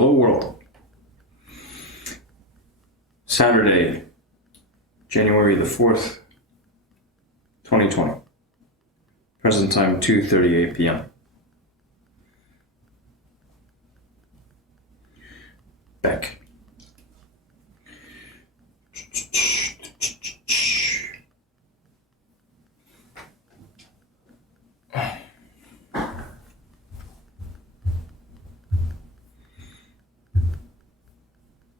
Hello world. Saturday, January the 4th, 2020. Present time 2:38 p.m. Back.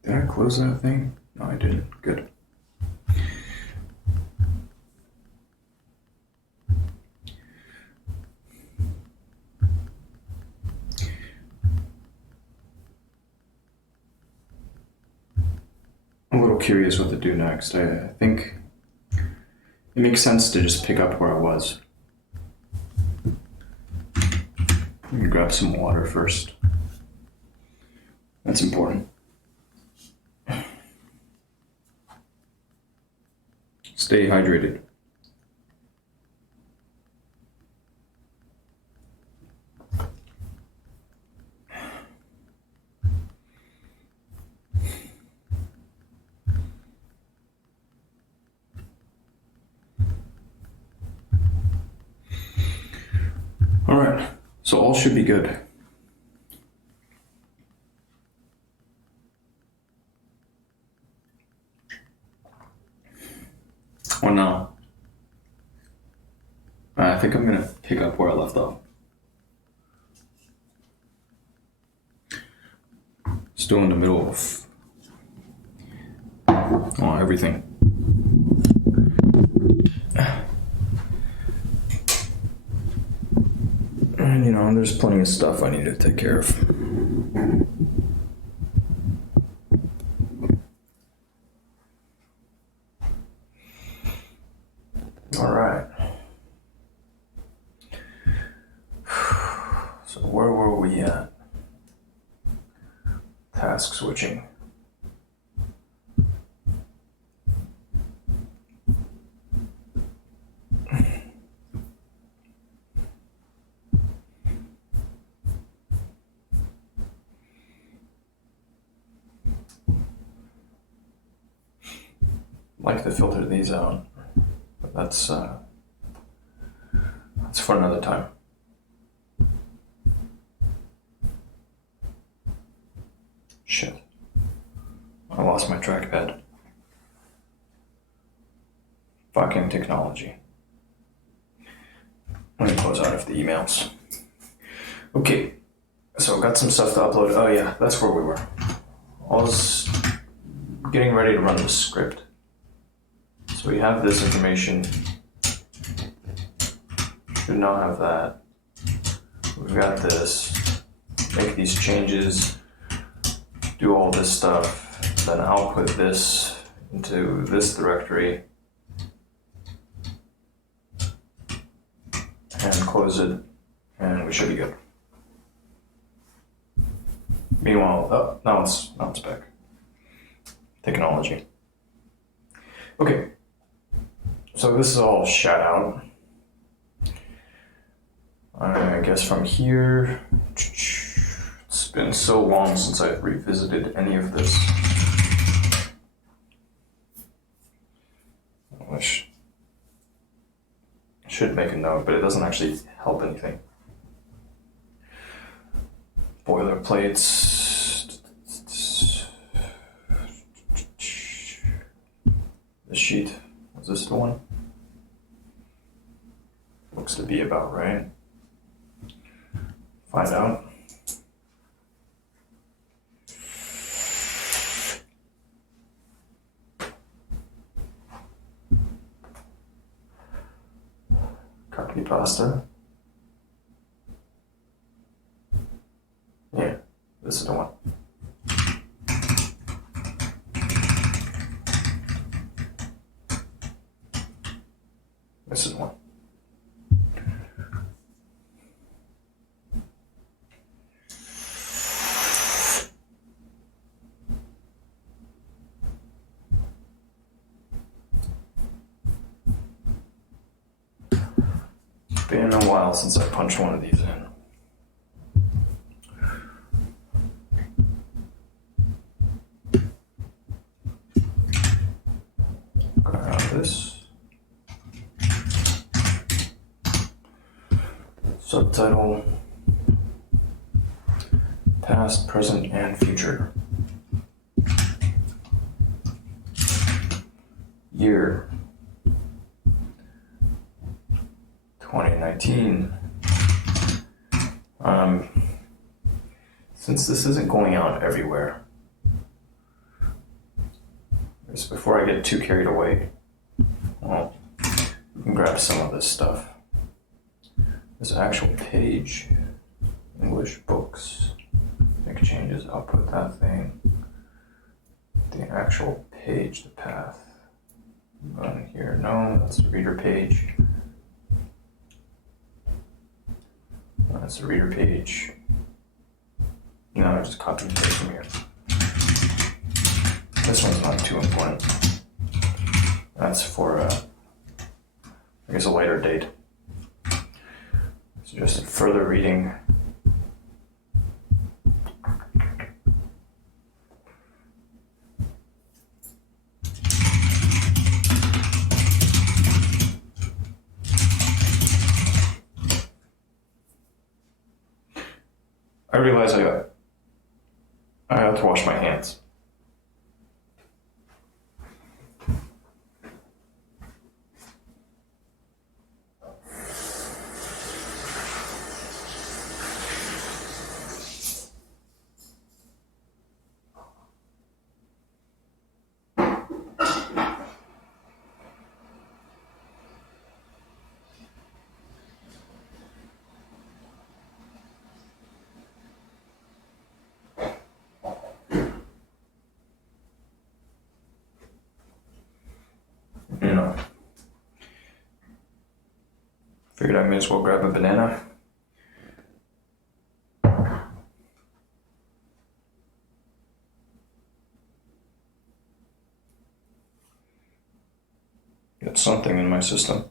Did I close that thing? No, I didn't. Good. I'm a little curious what to do next. I think it makes sense to just pick up where I was. Let me grab some water first. That's important. Stay hydrated. All right, so all should be good. Oh no. I think I'm gonna pick up where I left off. Still in the middle of everything. And there's plenty of stuff I need to take care of. All right. So where were we at? Task switching. Like to filter these out, but that's for another time. Shit. I lost my trackpad. Fucking technology. Let me close out of the emails. Okay, so I've got some stuff to upload. Oh yeah, that's where we were. I was getting ready to run the script. So we have this information. Should now have that. We've got this. Make these changes. Do all this stuff. Then output this into this directory. And close it. And we should be good. Meanwhile, now it's back. Technology. Okay. So this is all shut out. I guess from here, it's been so long since I've revisited any of this. I should make a note, but it doesn't actually help anything. Boilerplates. The sheet. Was this the one? Looks to be about right. Find out. Copy pasta. Yeah, this is the one. This is one. It's been a while since I punched one of these in. this. Subtitle, past, present, and future. Year 2019. Since this isn't going out everywhere, just before I get too carried away, well, we can grab some of this stuff. This actual page, English books, make changes, output that thing. The actual page, the path. On here, no, that's the reader page. That's the reader page. No, I just copy and paste from here. This one's not too important. That's for, I guess, a later date. Suggested further reading. I realize I have to wash my hands. Figured I may as well grab a banana. Get something in my system.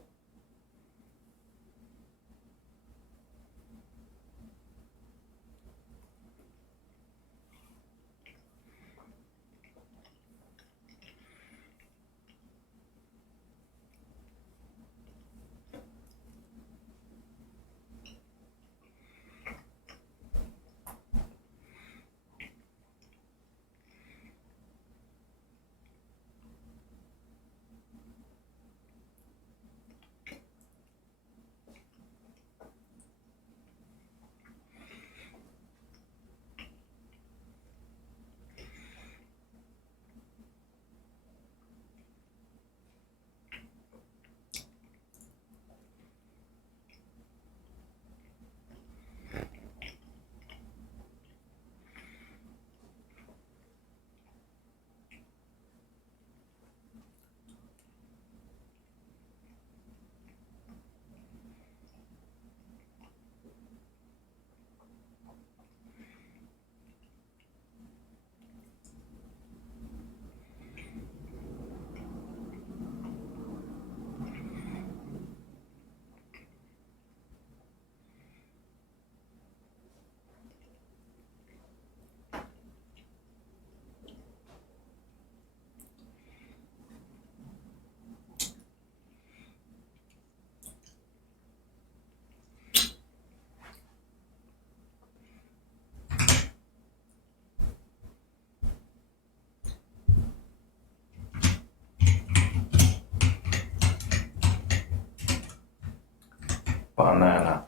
Banana.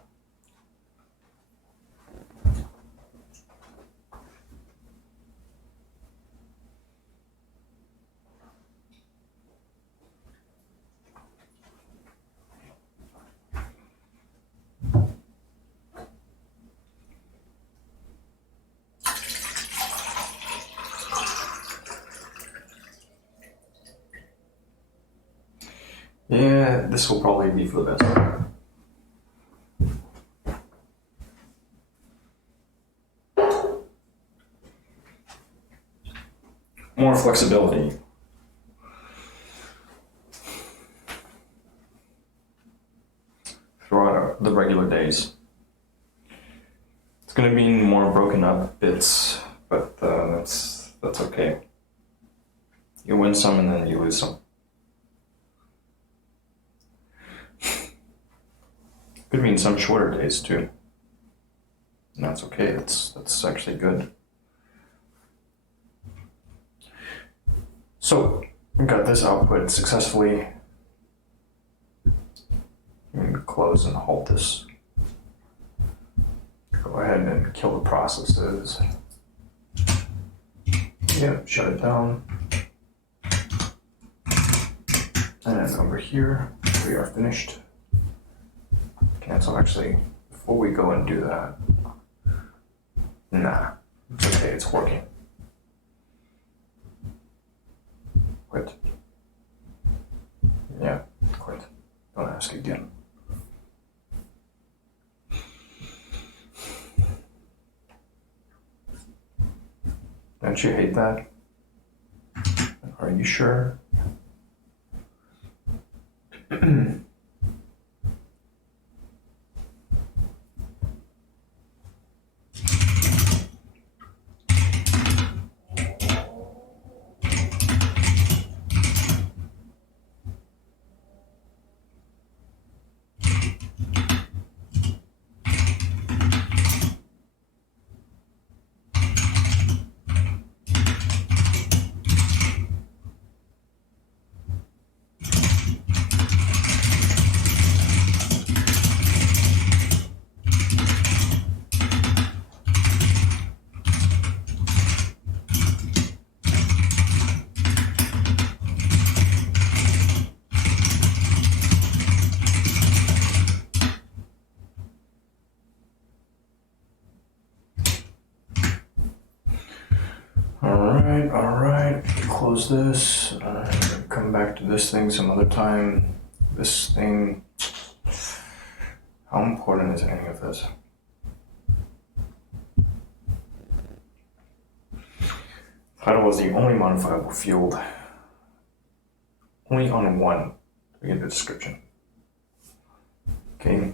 Yeah, this will probably be for the best. More flexibility. Throughout the regular days. It's going to be more broken up bits, but that's okay. You win some and then you lose some. Could mean some shorter days too. And that's okay. That's actually good. So we got this output successfully. And close and halt this. Go ahead and kill the processes. Yep, shut it down. And over here, we are finished. Cancel. Actually, before we go and do that, nah, it's okay, it's working. Quit. Yeah, quit. Don't ask again. Don't you hate that? Are you sure? Alright, close this, come back to this thing some other time. This thing, how important is any of this? Title is the only modifiable field, only on one, we get the description. Okay,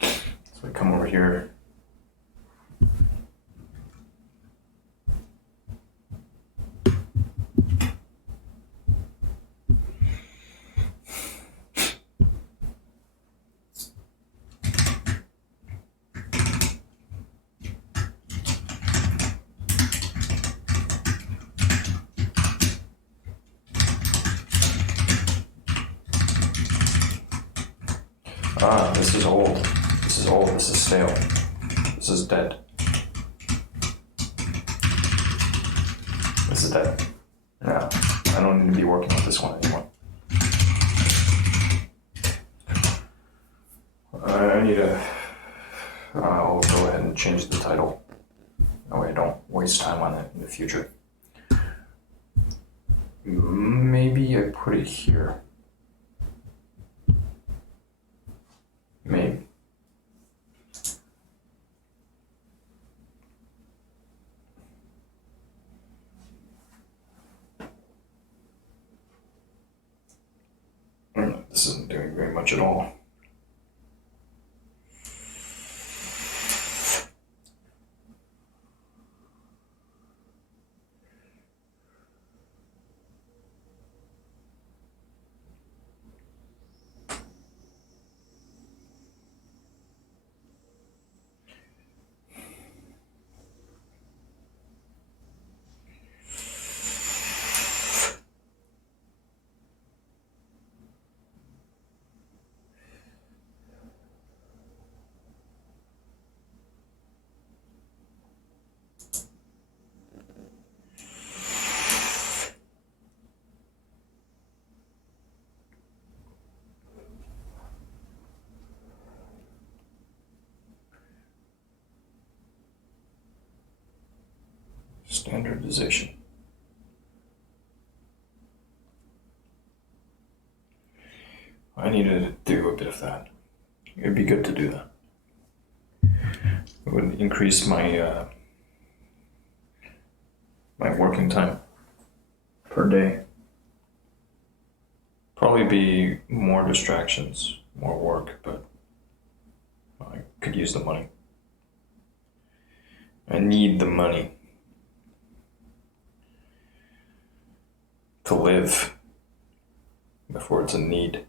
so we come over here. This is old. This is old. This is stale. This is dead. This is dead. Yeah, I don't need to be working with this one anymore. I need to. I'll go ahead and change the title. That way I don't waste time on it in the future. Maybe I put it here. Maybe. This isn't doing very much at all. Standardization. I need to do a bit of that. It'd be good to do that. It would increase my my working time per day. Probably be more distractions, more work, but I could use the money. I need the money to live before it's a need.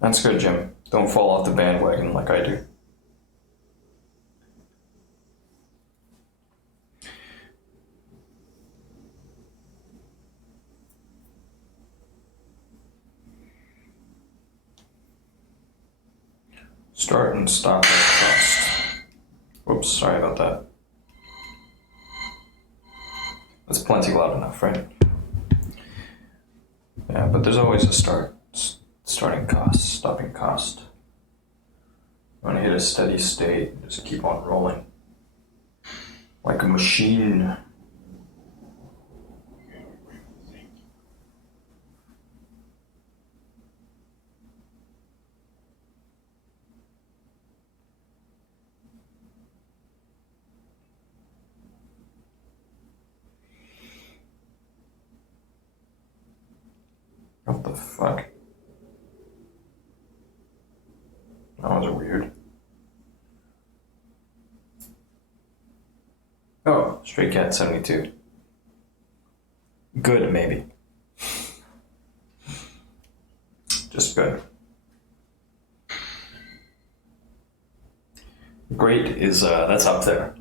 That's good, Jim. Don't fall off the bandwagon like I do. Start and stop at cost. Whoops, sorry about that. That's plenty loud enough, right? Yeah, but there's always a starting cost, stopping cost. You want to hit a steady state, just keep on rolling. Like a machine. What the fuck? That was weird. Oh, Stray Cat 72. Good, maybe. Just good. Great is, that's up there.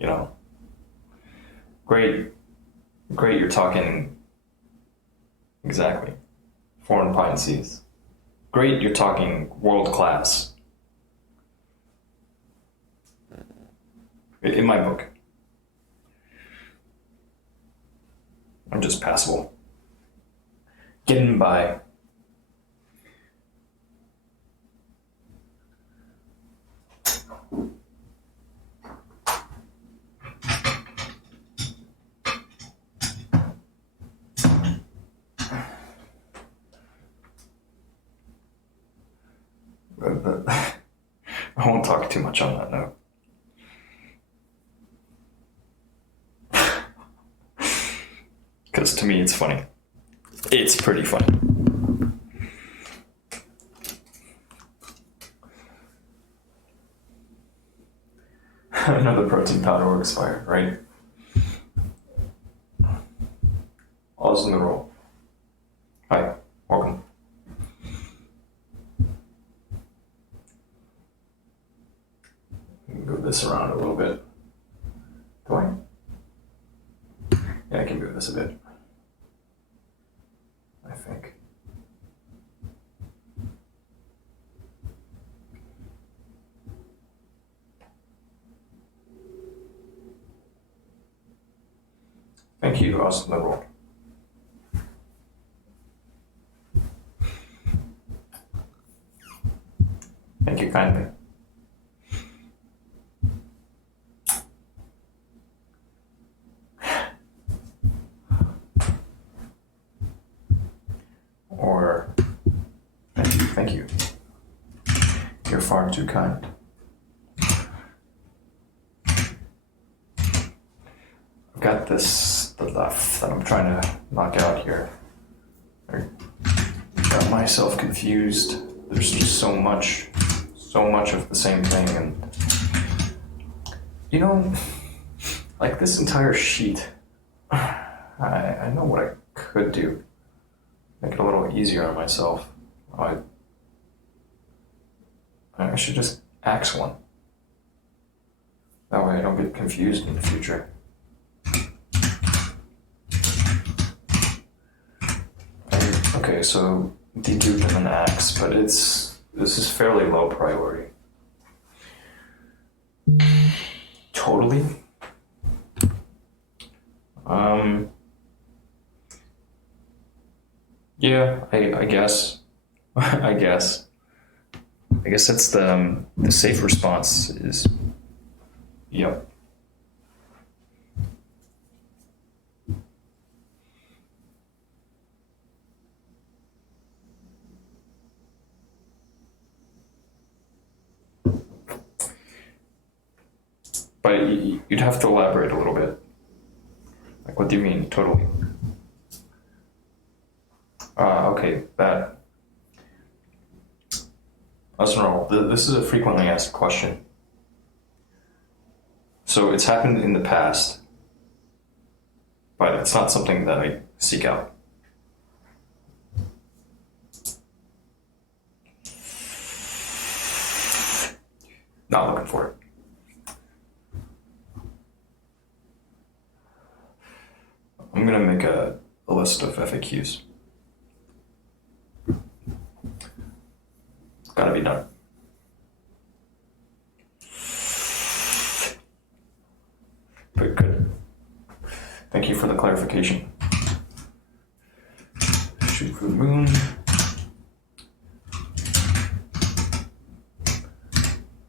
You know. Great, you're talking, exactly. Foreign Pine Seas. Great, you're talking world class. In my book. I'm just passable. Getting by. I won't talk too much on that note. Because to me it's funny. It's pretty funny. Another protein powder will expire, right? All's in the roll. Hi, welcome. Move this around a little bit. Do I? Yeah, I can move this a bit. I think. Thank you, Austin Liberal. Thank you kindly. Or, thank you. You're far too kind. I've got the stuff that I'm trying to knock out here. I got myself confused. There's just so much of the same thing, and you know, like this entire sheet, I know what I could do. Make it a little easier on myself. I should just axe one. That way I don't get confused in the future. Okay, so dedupe and an axe, but this is fairly low priority. Totally. Yeah, I guess. I guess that's the safe response is, yep. But you'd have to elaborate a little bit. Like, what do you mean, totally? Okay, that. This is a frequently asked question. So it's happened in the past, but it's not something that I seek out. Not looking for it. I'm gonna make a list of FAQs. It's gotta be done. But good. Thank you for the clarification. Shoot for the moon.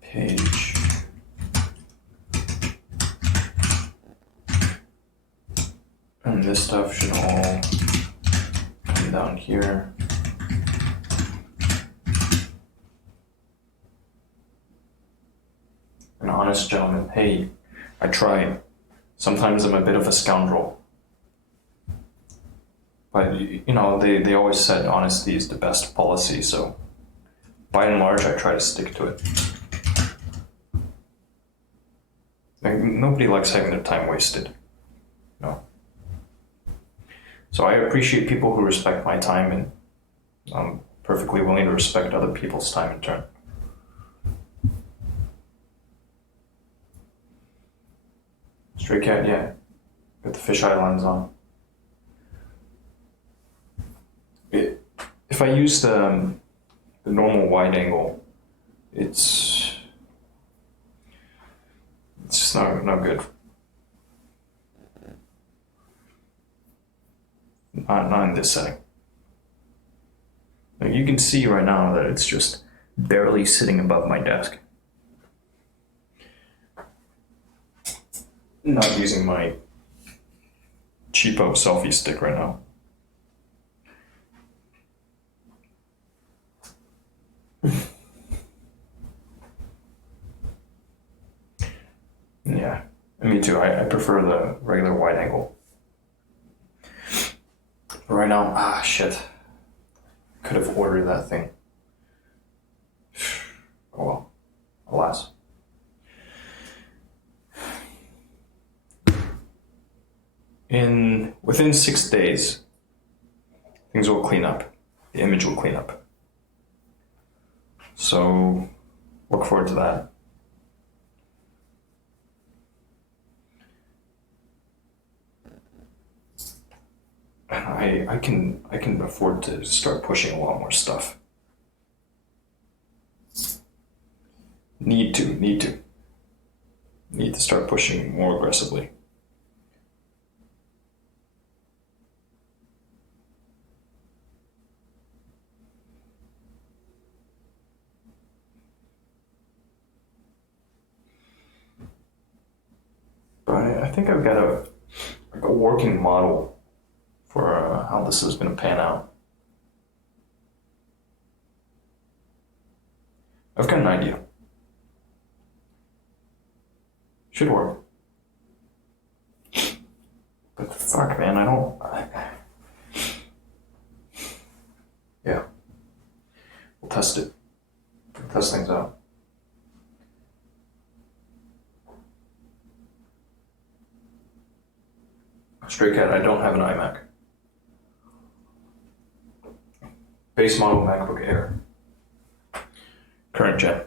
Page. And this stuff should all come down here. An honest gentleman. Hey, I try. Sometimes I'm a bit of a scoundrel. But, you know, they always said honesty is the best policy, so by and large, I try to stick to it. Like, nobody likes having their time wasted. No. So I appreciate people who respect my time, and I'm perfectly willing to respect other people's time in turn. Stray cat, yeah. Got the fisheye lens on. If I use the normal wide angle, it's just not good. Not in this setting. Now you can see right now that it's just barely sitting above my desk. Not using my cheapo selfie stick right now. Yeah, me too. I prefer the regular wide angle. But right now, shit. Could have ordered that thing. Oh well, alas. Within 6 days, things will clean up. The image will clean up. So, look forward to that. I can afford to start pushing a lot more stuff. Need to start pushing more aggressively. But I think I've got a working model for how this is going to pan out. I've got an idea. Should work. But fuck, man, yeah. We'll test it. We'll test things out. Stray cat, I don't have an iMac. Base model MacBook Air. Current gen.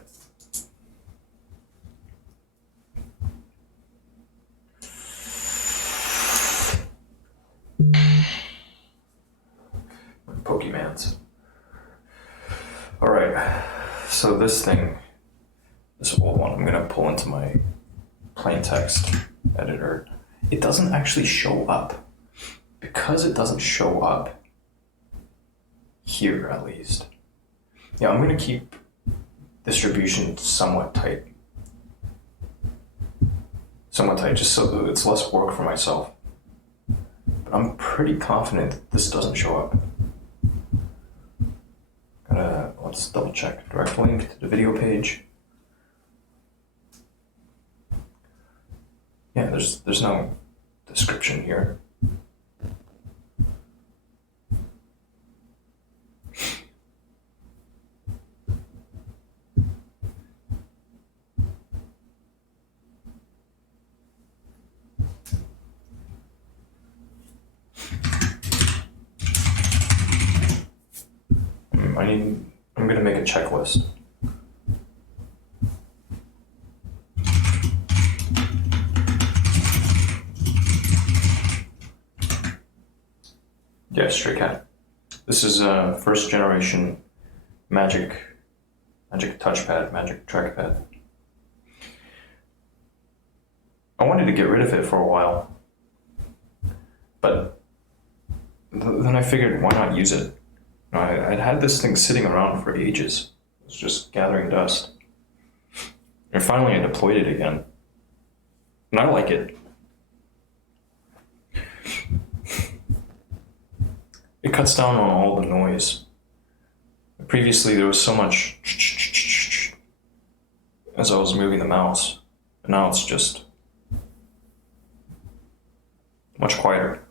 Pokemans. Alright, so this old one, I'm gonna pull into my plain text editor. It doesn't actually show up. Because it doesn't show up, here at least. Yeah, I'm gonna keep distribution somewhat tight. Just so that it's less work for myself. But I'm pretty confident that this doesn't show up. Let's double check. Direct link to the video page. Yeah, there's no description here. I'm gonna make a checklist. Yeah, Stray Cat. This is a first generation Magic touchpad, Magic trackpad. I wanted to get rid of it for a while, but then I figured, why not use it? I'd had this thing sitting around for ages. It was just gathering dust. And finally I deployed it again. And I like it. It cuts down on all the noise. Previously there was so much as I was moving the mouse, and now it's just much quieter.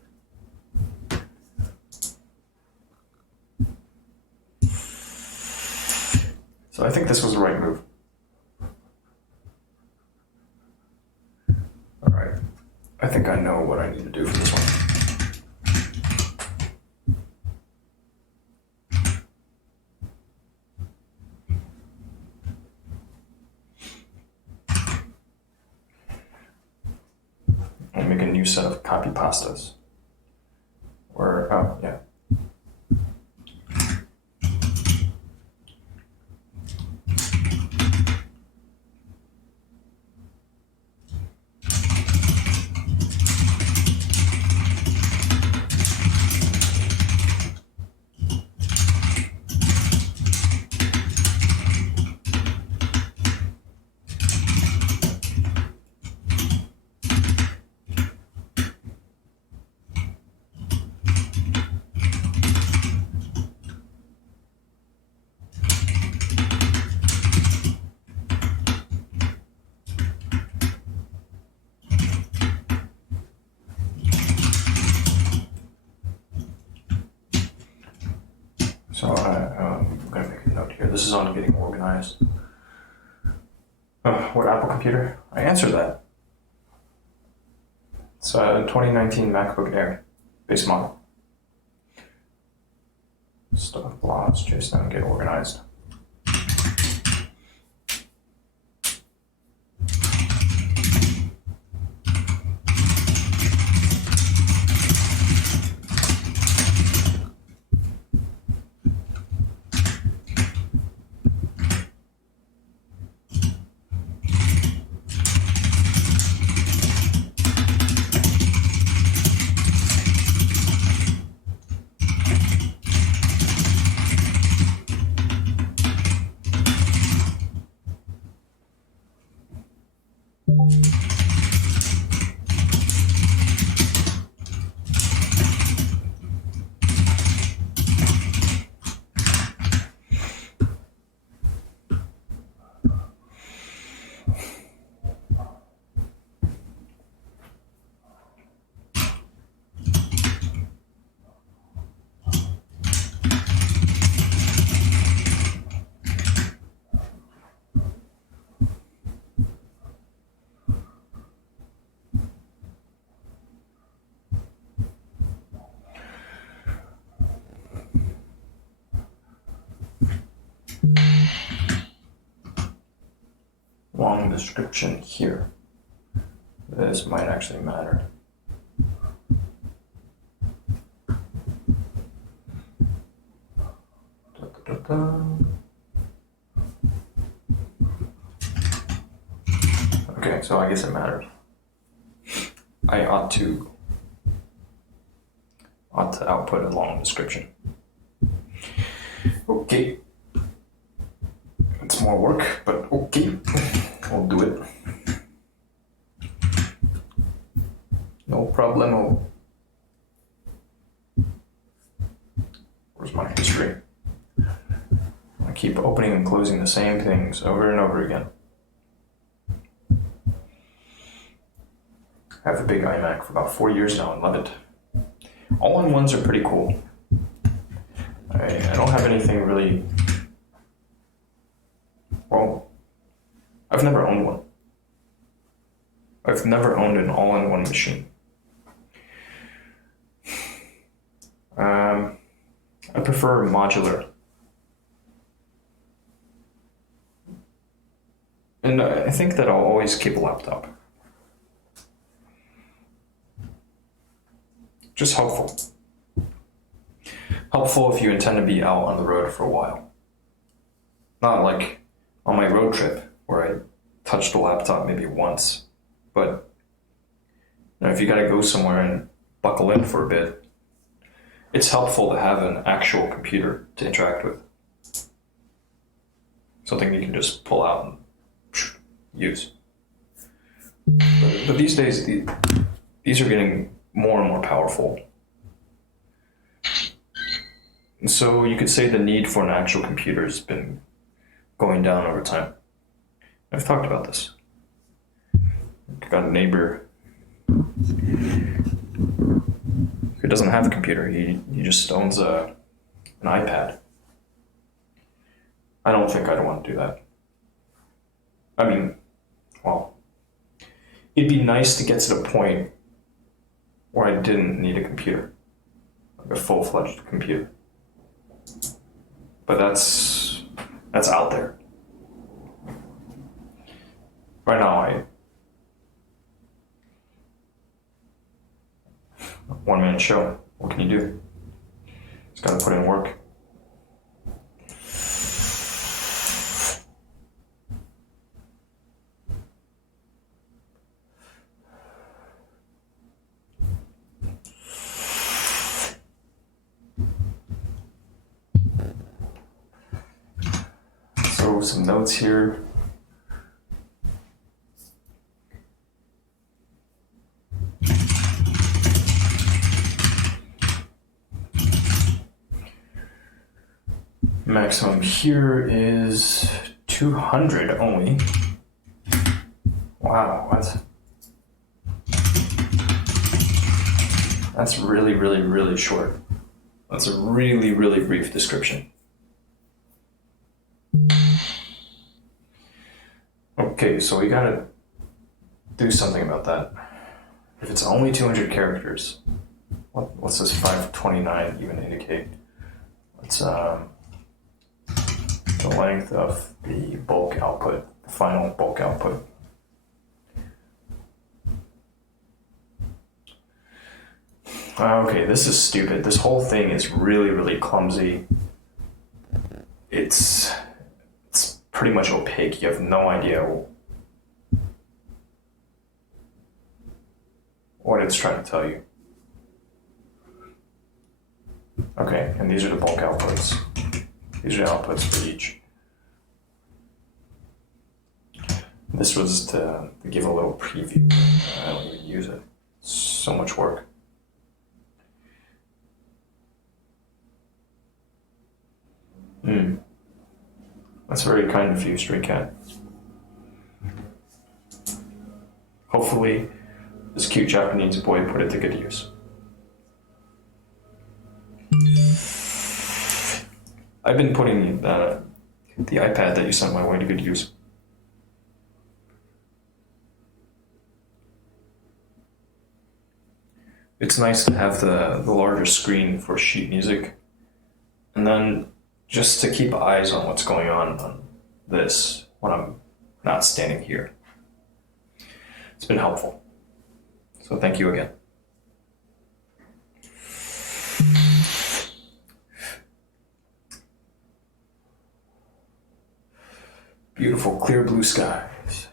So I think this was the right move. Alright, I think I know what I need to do for this one. I'll make a new set of copy pastas. Or, oh, yeah. So I'm going to make a note here. This is on getting organized. What Apple computer? I answered that. It's a 2019 MacBook Air base model. Stuff blobs, just now get organized. Long description here. This might actually matter. Okay, so I guess it matters. I ought to output a long description. Okay. It's more work, but okay. We'll do it. No problemo. Where's my history? I keep opening and closing the same things over and over again. I have a big iMac for about 4 years now and love it. All-in-ones are pretty cool. I don't have anything really... Well, I've never owned one. I've never owned an all-in-one machine. I prefer modular And I think that I'll always keep a laptop. Just helpful. Helpful if you intend to be out on the road for a while. Not like on my road trip where I touched the laptop maybe once. But if you gotta go somewhere and buckle in for a bit, it's helpful to have an actual computer to interact with. Something you can just pull out and use. But these days, these are getting more and more powerful. And so you could say the need for an actual computer has been going down over time. I've talked about this. I've got a neighbor who doesn't have a computer. He just owns an iPad. I don't think I'd want to do that. I mean, well, it'd be nice to get to the point where I didn't need a computer, like a full-fledged computer. But that's out there. Right now, one-man show. What can you do? Just gotta put in work. So some notes here. Maximum here is 200 only. Wow, that's really, really, really short. That's a really, really brief description. Okay, so we gotta do something about that. If it's only 200 characters, what's this 529 even indicate? It's the length of the bulk output, the final bulk output. Okay, this is stupid. This whole thing is really, really clumsy. It's pretty much opaque. You have no idea what it's trying to tell you. Okay, and these are the bulk outputs. These are the outputs for each. This was to give a little preview. I don't even use it. So much work. That's very kind of you, Stray Cat. Hopefully, this cute Japanese boy put it to good use. I've been putting the iPad that you sent my way to good use. It's nice to have the larger screen for sheet music, and then just to keep eyes on what's going on this when I'm not standing here. It's been helpful. So thank you again. Beautiful clear blue skies.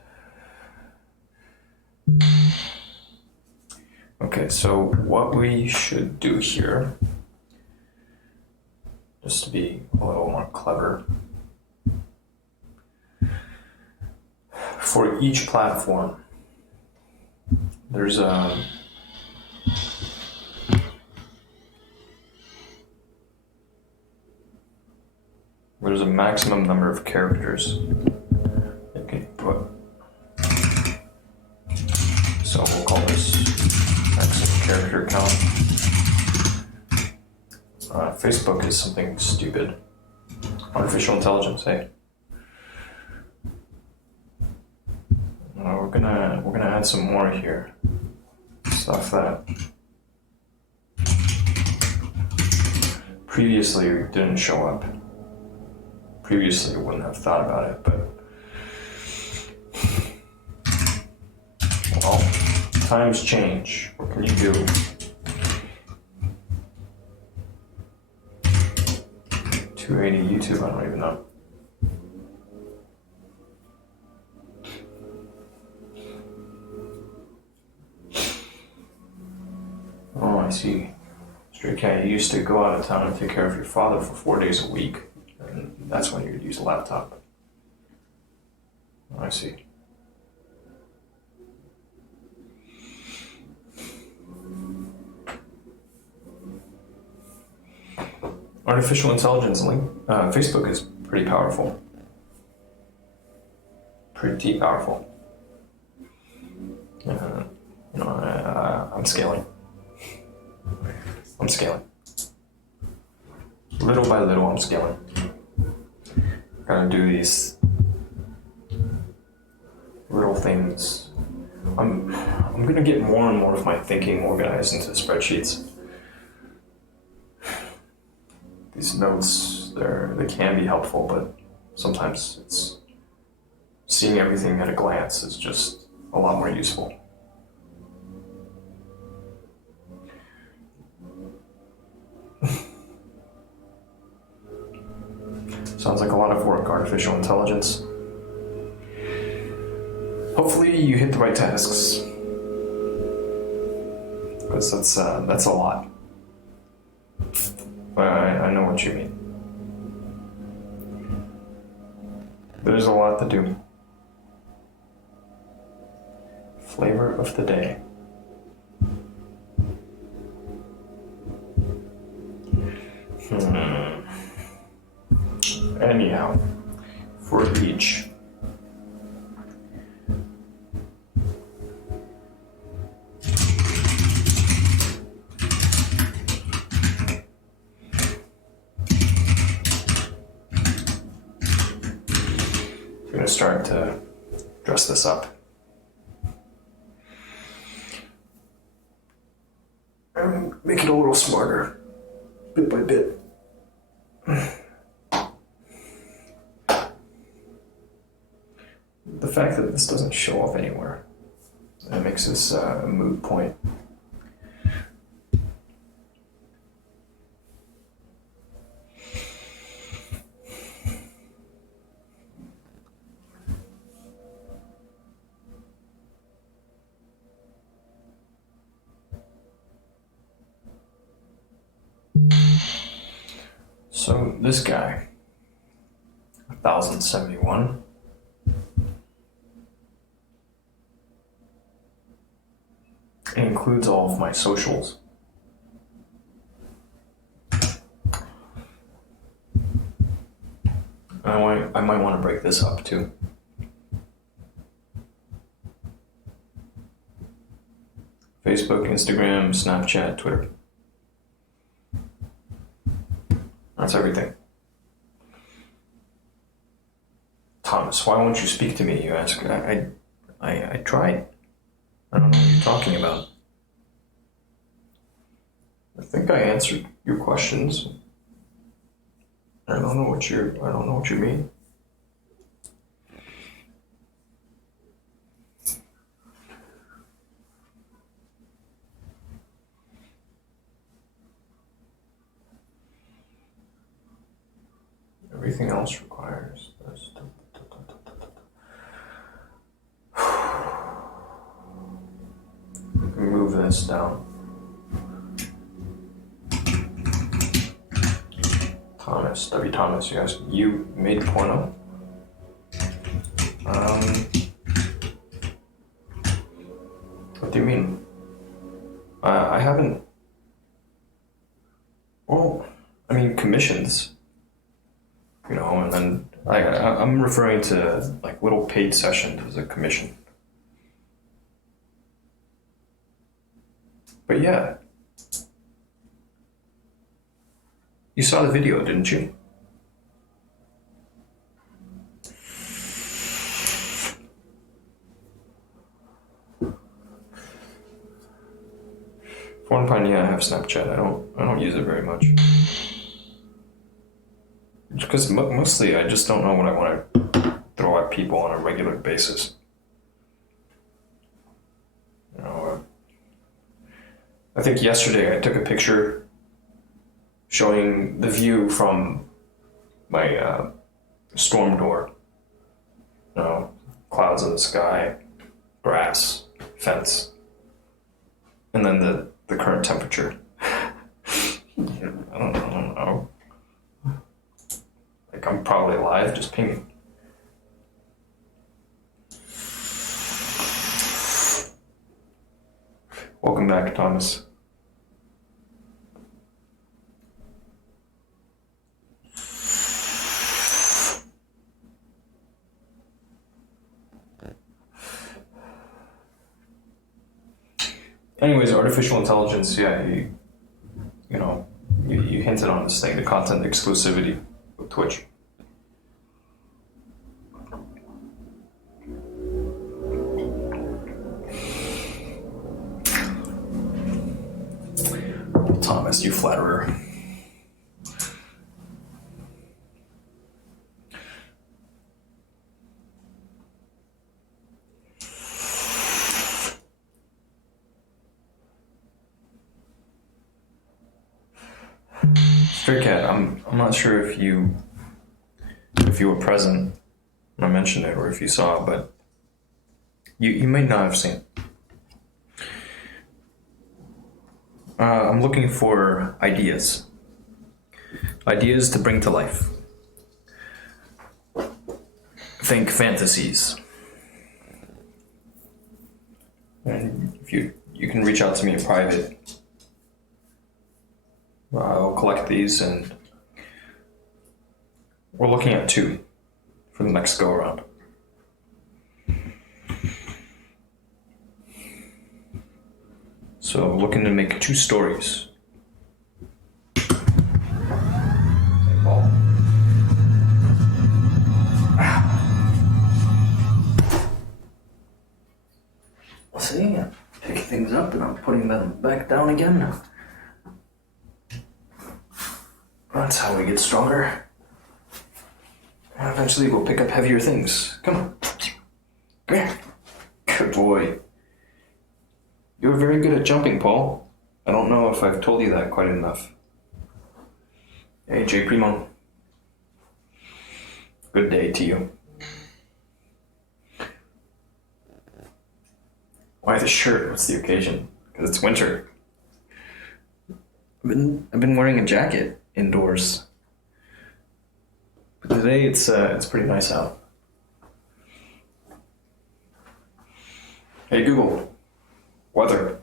Okay, so what we should do here, just to be a little more clever, for each platform, there's a maximum number of characters you can put. So we'll call this maximum character count. Facebook is something stupid. Artificial intelligence, hey. We're gonna add some more here. Stuff that previously didn't show up. Previously, I wouldn't have thought about it, but times change. What can you do? $280 YouTube, I don't even know. Oh, I see. Stray Cat, you used to go out of town and take care of your father for 4 days a week. And that's when you would use a laptop. Oh, I see. Artificial intelligence link. Facebook is pretty powerful. Pretty powerful. I'm scaling. I'm scaling. Little by little, I'm scaling. Gotta do these little things. I'm gonna get more and more of my thinking organized into spreadsheets. These notes, they can be helpful, but sometimes it's seeing everything at a glance is just a lot more useful. Sounds like a lot of work, artificial intelligence. Hopefully you hit the right tasks, because that's a lot. But I know what you mean. There's a lot to do. Flavor of the day. Anyhow, for each. I'm going to start to dress this up. And make it a little smarter, bit by bit. The fact that this doesn't show up anywhere, that makes this a moot point. So this guy, 1071. It includes all of my socials. I might want to break this up too. Facebook, Instagram, Snapchat, Twitter. That's everything. Thomas, why won't you speak to me, you ask? I tried. I don't know what you're talking about. I think I answered your questions. I don't know what you mean. Everything else requires this. Move this down. Thomas, W. Thomas, you asked, you made a porno? What do you mean? I haven't. Well, I mean commissions. You know, and then I'm referring to like little paid sessions as a commission. But yeah, you saw the video, didn't you? For one part, yeah, I have Snapchat. I don't use it very much. Because mostly I just don't know what I want to throw at people on a regular basis. You know, think yesterday I took a picture showing the view from my storm door. Clouds in the sky, grass, fence, and then the current temperature. I don't know. Like, I'm probably alive, just pinging. Welcome back, Thomas. Anyways, artificial intelligence, yeah, you hinted on this thing, the content exclusivity with Twitch. Thomas, you flatterer. Stray Cat, I'm not sure if you were present when I mentioned it or if you saw it, but you may not have seen it. I'm looking for ideas to bring to life. Think fantasies. And if you can reach out to me in private, I'll collect these, and we're looking at 2 for the next go around. So looking to make 2 stories. Ball. See, I'm picking things up and I'm putting them back down again now. That's how we get stronger. And eventually we'll pick up heavier things. Come on. Come here. Good boy. You're very good at jumping, Paul. I don't know if I've told you that quite enough. Hey, J. Primo. Good day to you. Why the shirt? What's the occasion? Because it's winter. I've been wearing a jacket indoors. But today it's pretty nice out. Hey Google, weather.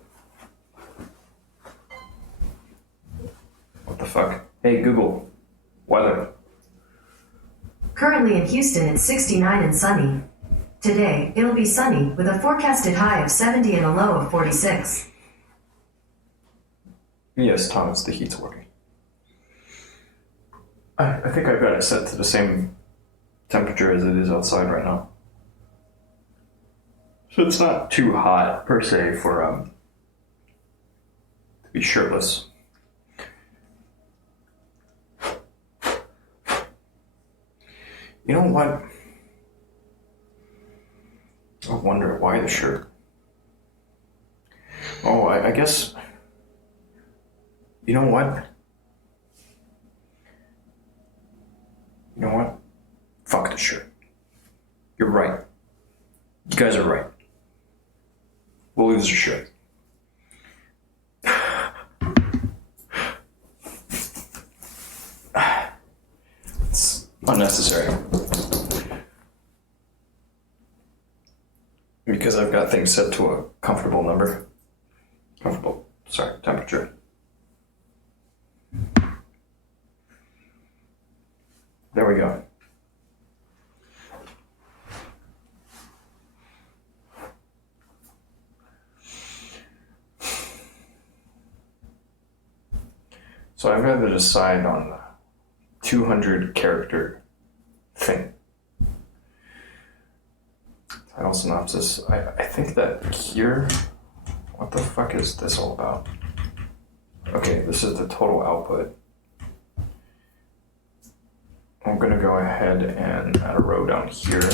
What the fuck? Hey Google, weather. Currently in Houston it's 69 and sunny. Today, it'll be sunny with a forecasted high of 70 and a low of 46. Yes, Thomas, the heat's working. I think I've got it set to the same temperature as it is outside right now. So it's not too hot, per se, for to be shirtless. You know what? I wonder why the shirt. Oh, I guess... You know what? You know what? Fuck the shirt. You're right. You guys are right. We'll lose the shirt. It's unnecessary. Because I've got things set to a comfortable number. Temperature. There we go. So I've got to decide on the 200 character thing. Title synopsis. I think that here, what the fuck is this all about? Okay, this is the total output. I'm gonna go ahead and add a row down here.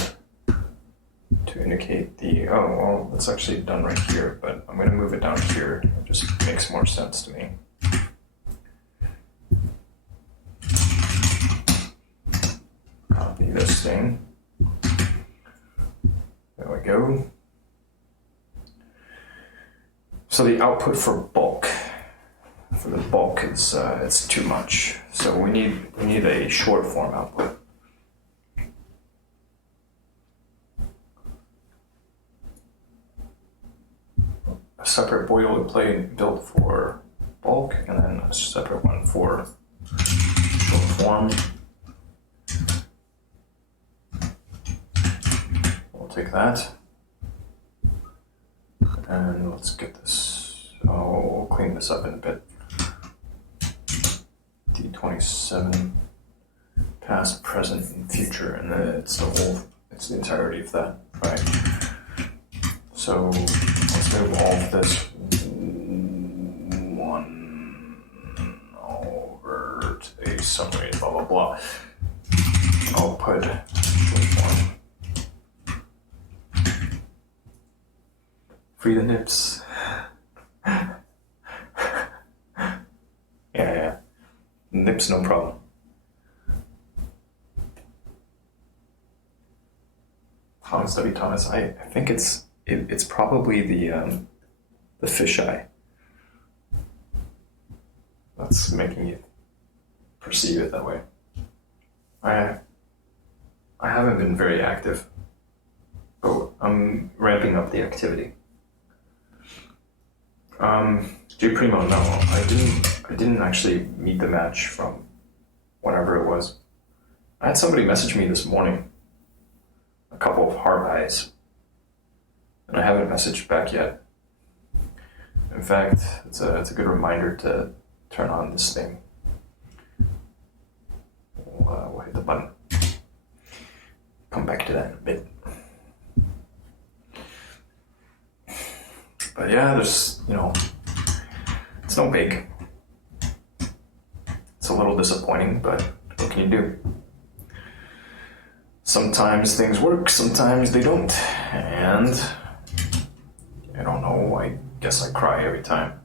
to indicate the, oh, well, it's actually done right here, but I'm going to move it down here. It just makes more sense to me. Copy this thing. There we go. So the output for bulk is it's too much. So we need a short form output. A separate boilerplate built for bulk, and then a separate one for short form. We'll take that. And let's get this, we'll clean this up in a bit. D27, past, present, and future, and then it's the entirety of that, right? So let's move all of this one over to a summary, blah, blah, blah. I'll put one. Free the nips. Yeah. Nips, no problem. Thomas W. Thomas. I think it's probably the fisheye that's making you perceive it that way. I haven't been very active, but I'm ramping up the activity. J Primo, no, I didn't actually meet the match from whatever it was. I had somebody message me this morning, a couple of heart eyes, and I haven't messaged back yet. In fact, it's a good reminder to turn on this thing. We'll hit the button. Come back to that in a bit. But yeah, there's, it's no big. It's a little disappointing, but what can you do? Sometimes things work, sometimes they don't. And I don't know, I guess I cry every time.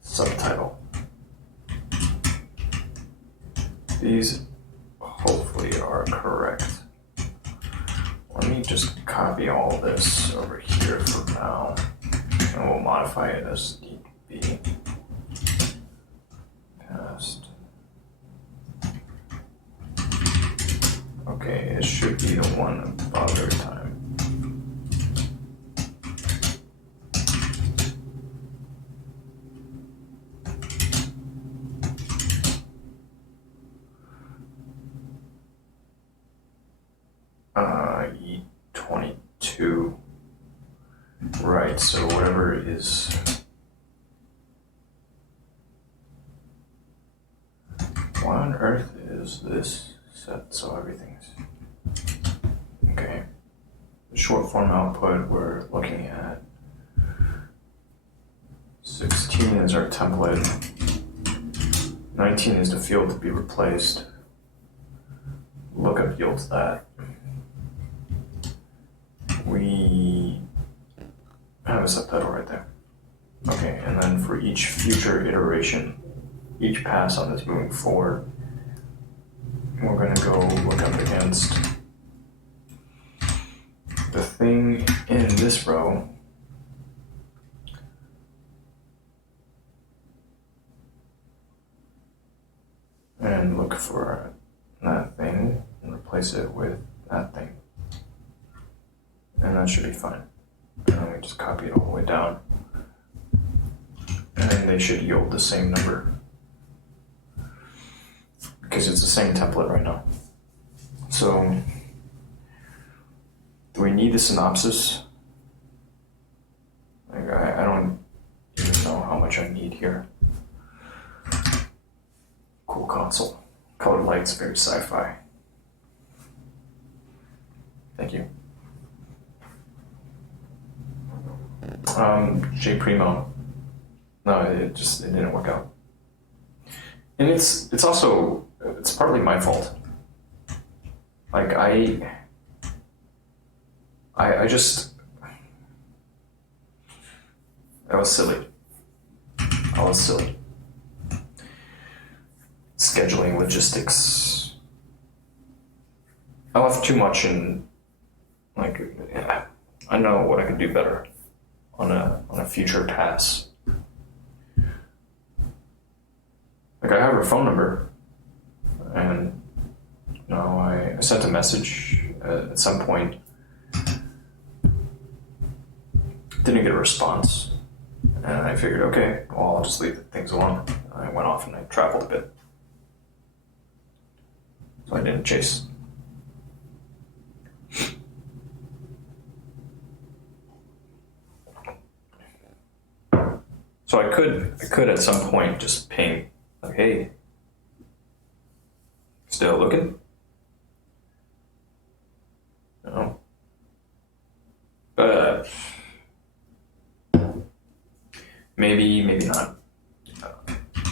Subtitle. These hopefully are correct. Let me just copy all this over here for now, and we'll modify it as need be. Past. Okay, it should be the one above every time. E22. Right, so whatever is why on earth is this set so everything's okay? The short form output we're looking at 16 is our template, 19 is the field to be replaced. Lookup yields that. We have a subtitle right there. Okay, and then for each future iteration, each pass on this moving forward, we're going to go look up against the thing in this row. And look for that thing and replace it with that thing. And that should be fine. And then we just copy it all the way down. And then they should yield the same number. Because it's the same template right now. So, do we need a synopsis? Like, I don't even know how much I need here. Cool console. Colored lights, very sci-fi. Thank you. J Primo. No, it didn't work out. And it's partly my fault. Like I just, I was silly. Scheduling, logistics. I left too much in, like, yeah, I know what I could do better on a future pass. Like, I have her phone number, and I sent a message at some point. Didn't get a response, and I figured, okay, well, I'll just leave things alone. I went off and I traveled a bit, so I didn't chase. So I could at some point just ping, like, hey, still looking? No. Maybe not.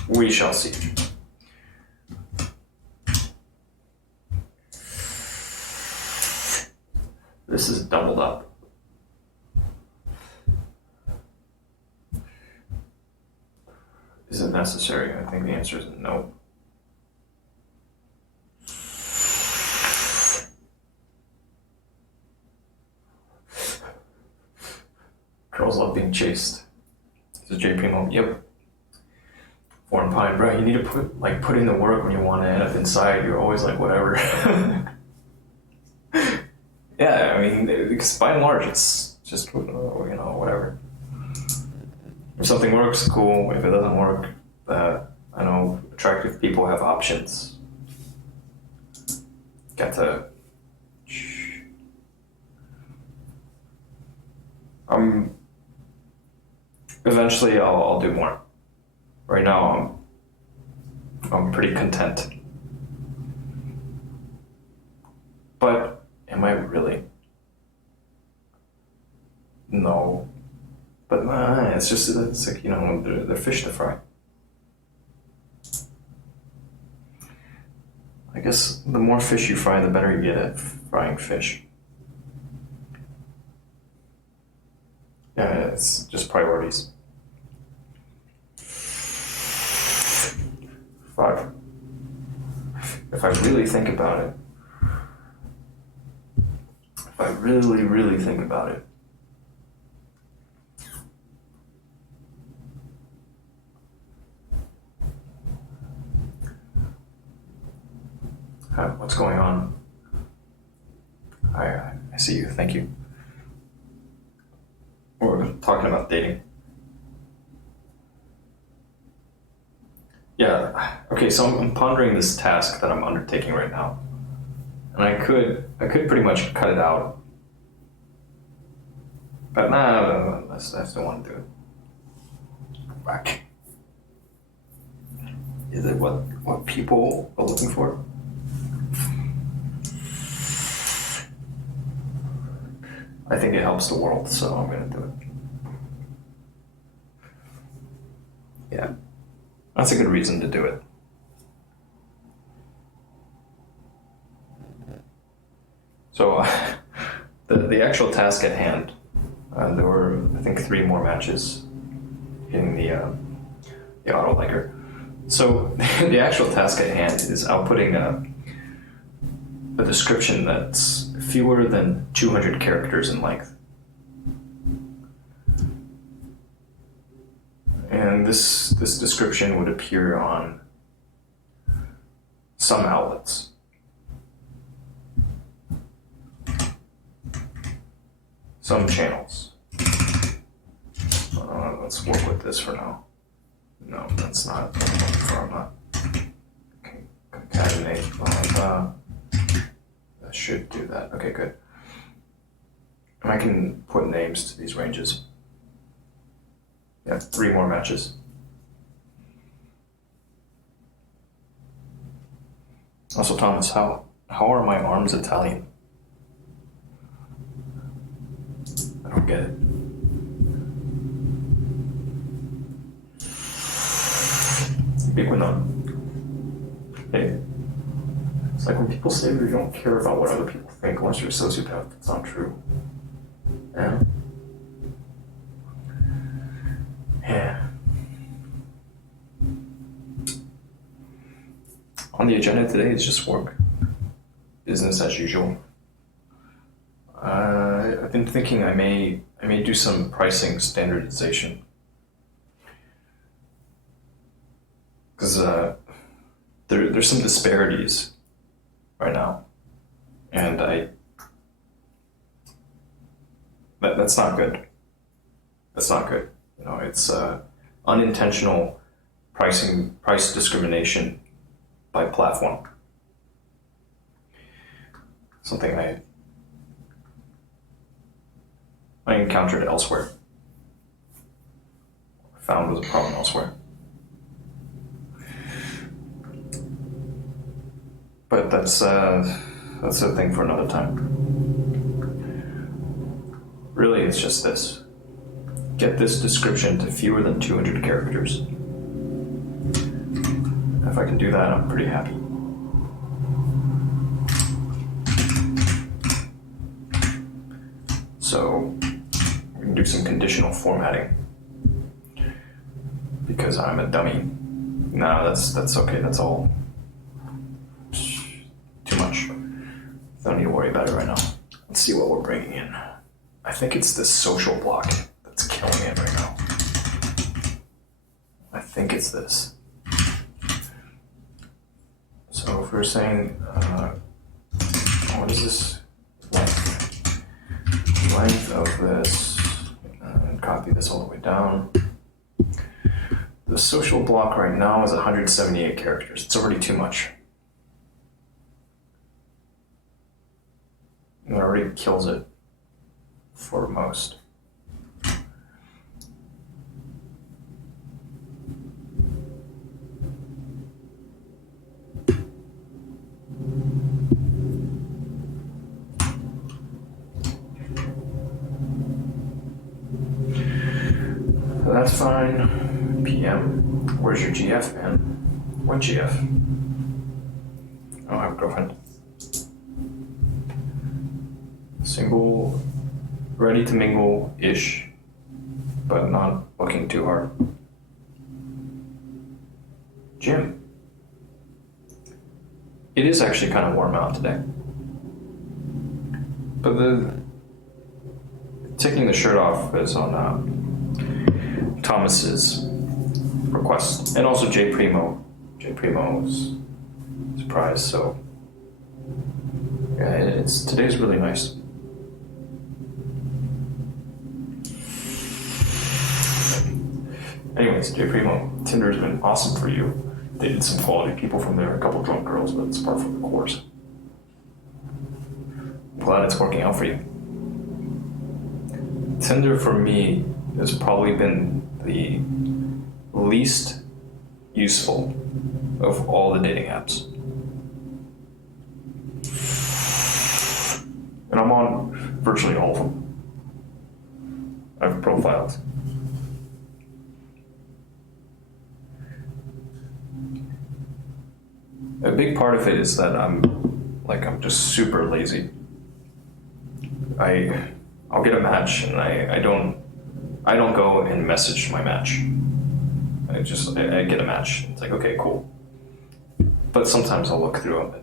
We shall see. This is doubled up. Is it necessary? I think the answer is no. Girls love being chased. This is JP home. Yep. Foreign Pine, bro. You need to put in the work when you want to end up inside. You're always like, whatever. Yeah, I mean, because by and large, it's just, whatever. If something works, cool. If it doesn't work, I know attractive people have options. Got to. Eventually, I'll do more. Right now, I'm pretty content. But am I really? No. But it's like, they're fish to fry. I guess the more fish you fry, the better you get at frying fish. Yeah, it's just priorities. 5. If I really think about it, if I really think about it, what's going on? I see you. Thank you. We're talking about dating. Yeah. Okay. So I'm pondering this task that I'm undertaking right now, and I could pretty much cut it out, but no, I still want to do it. Back. Is it what people are looking for? I think it helps the world, so I'm going to do it. Yeah. That's a good reason to do it. So, the actual task at hand, there were, I think, 3 more matches in the auto liker. So, the actual task at hand is outputting a description that's fewer than 200 characters in length. And this description would appear on some outlets. Some channels. Let's work with this for now. No, that's not what I'm looking for. I'm not. Concatenate, blah, blah. That should do that. Okay, good. And I can put names to these ranges. Yeah, 3 more matches. Also, Thomas, how are my arms Italian? I don't get it. Ubiquinone. Hey, It's like when people say you don't care about what other people think unless you're a sociopath, that's not true. Yeah. Yeah. On the agenda today is just work. Business as usual. I've been thinking I may do some pricing standardization. Because there's some disparities right now. And that's not good. That's not good. You know, it's unintentional price discrimination by platform. Something I encountered elsewhere. I found was a problem elsewhere. But that's a thing for another time. Really, it's just this. Get this description to fewer than 200 characters. If I can do that, I'm pretty happy. So, we can do some conditional formatting. Because I'm a dummy. No, that's okay, that's all too much. Don't need to worry about it right now. Let's see what we're bringing in. I think it's this social block that's killing it right now. I think it's this. So if we're saying, what is this length? Length of this, and copy this all the way down. The social block right now is 178 characters. It's already too much. It already kills it for most. That's fine. PM. Where's your GF, man? What GF? I don't have a girlfriend. Single, ready to mingle-ish, but not looking too hard. Gym. It is actually kind of warm out today. But the taking the shirt off is on Thomas's request, and also J Primo. J Primo was surprised, so yeah, today's really nice. Anyways, J Primo, Tinder's been awesome for you. Dated some quality people from there, a couple drunk girls, but it's par for the course. I'm glad it's working out for you. Tinder for me has probably been the least useful of all the dating apps. And I'm on virtually all of them. I've profiled. A big part of it is that I'm just super lazy. I'll get a match and I don't go and message my match. I get a match. It's like, okay, cool. But sometimes I'll look through them.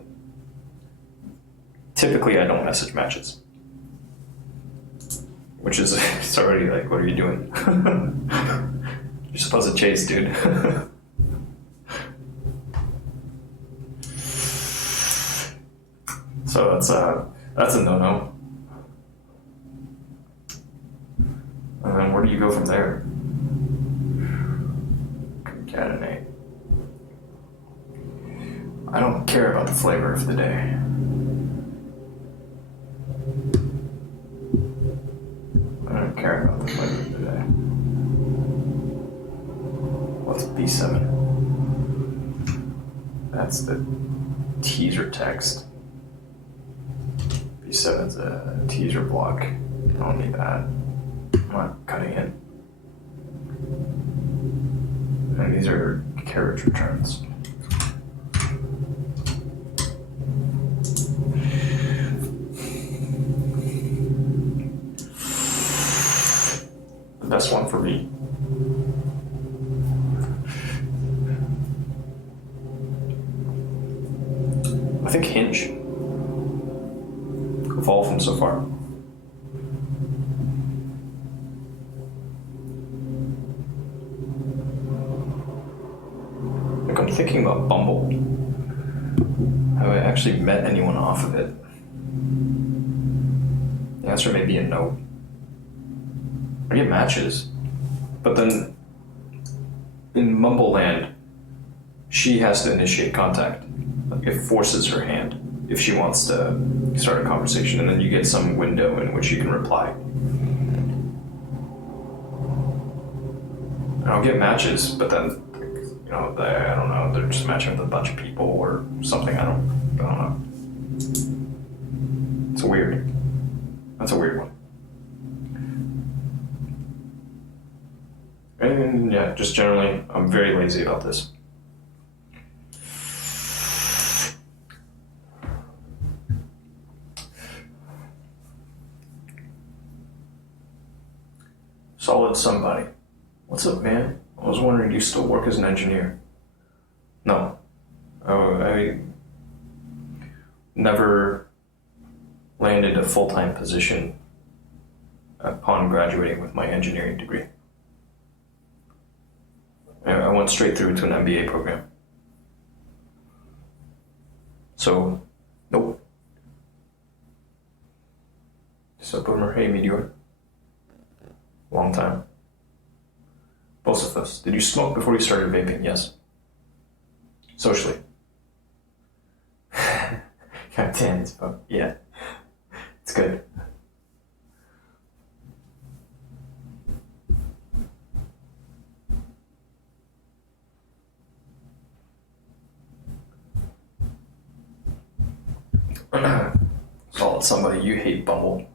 Typically, I don't message matches. Which is, it's already like, what are you doing? You're supposed to chase, dude. So that's a no-no. And then where do you go from there? Concatenate. I don't care about the flavor of the day. I don't care about the flavor of the day. What's B7? That's the teaser text. B7's a teaser block. I don't need that. I'm not cutting it. And these are carriage returns. best one for me. I think Hinge. Of all of them so far. Like, I'm thinking about Bumble. Have I actually met anyone off of it? The answer may be a no. I get matches, but then in Mumble Land, she has to initiate contact. Like, it forces her hand if she wants to start a conversation, and then you get some window in which you can reply. And I'll get matches, but then, you know, I don't know, they're just matching with a bunch of people or something. I don't know. It's weird. That's a weird one. And yeah, just generally, I'm very lazy about this. Solid somebody. What's up, man? I was wondering, do you still work as an engineer? No. I never landed a full-time position upon graduating with my engineering degree. I went straight through to an MBA program. So, nope. So, Boomer, hey, Meteor. Long time. Both of us. Did you smoke before you started vaping? Yes. Socially. God damn, it's fun. Yeah. It's good. Solid somebody, you hate Bumble.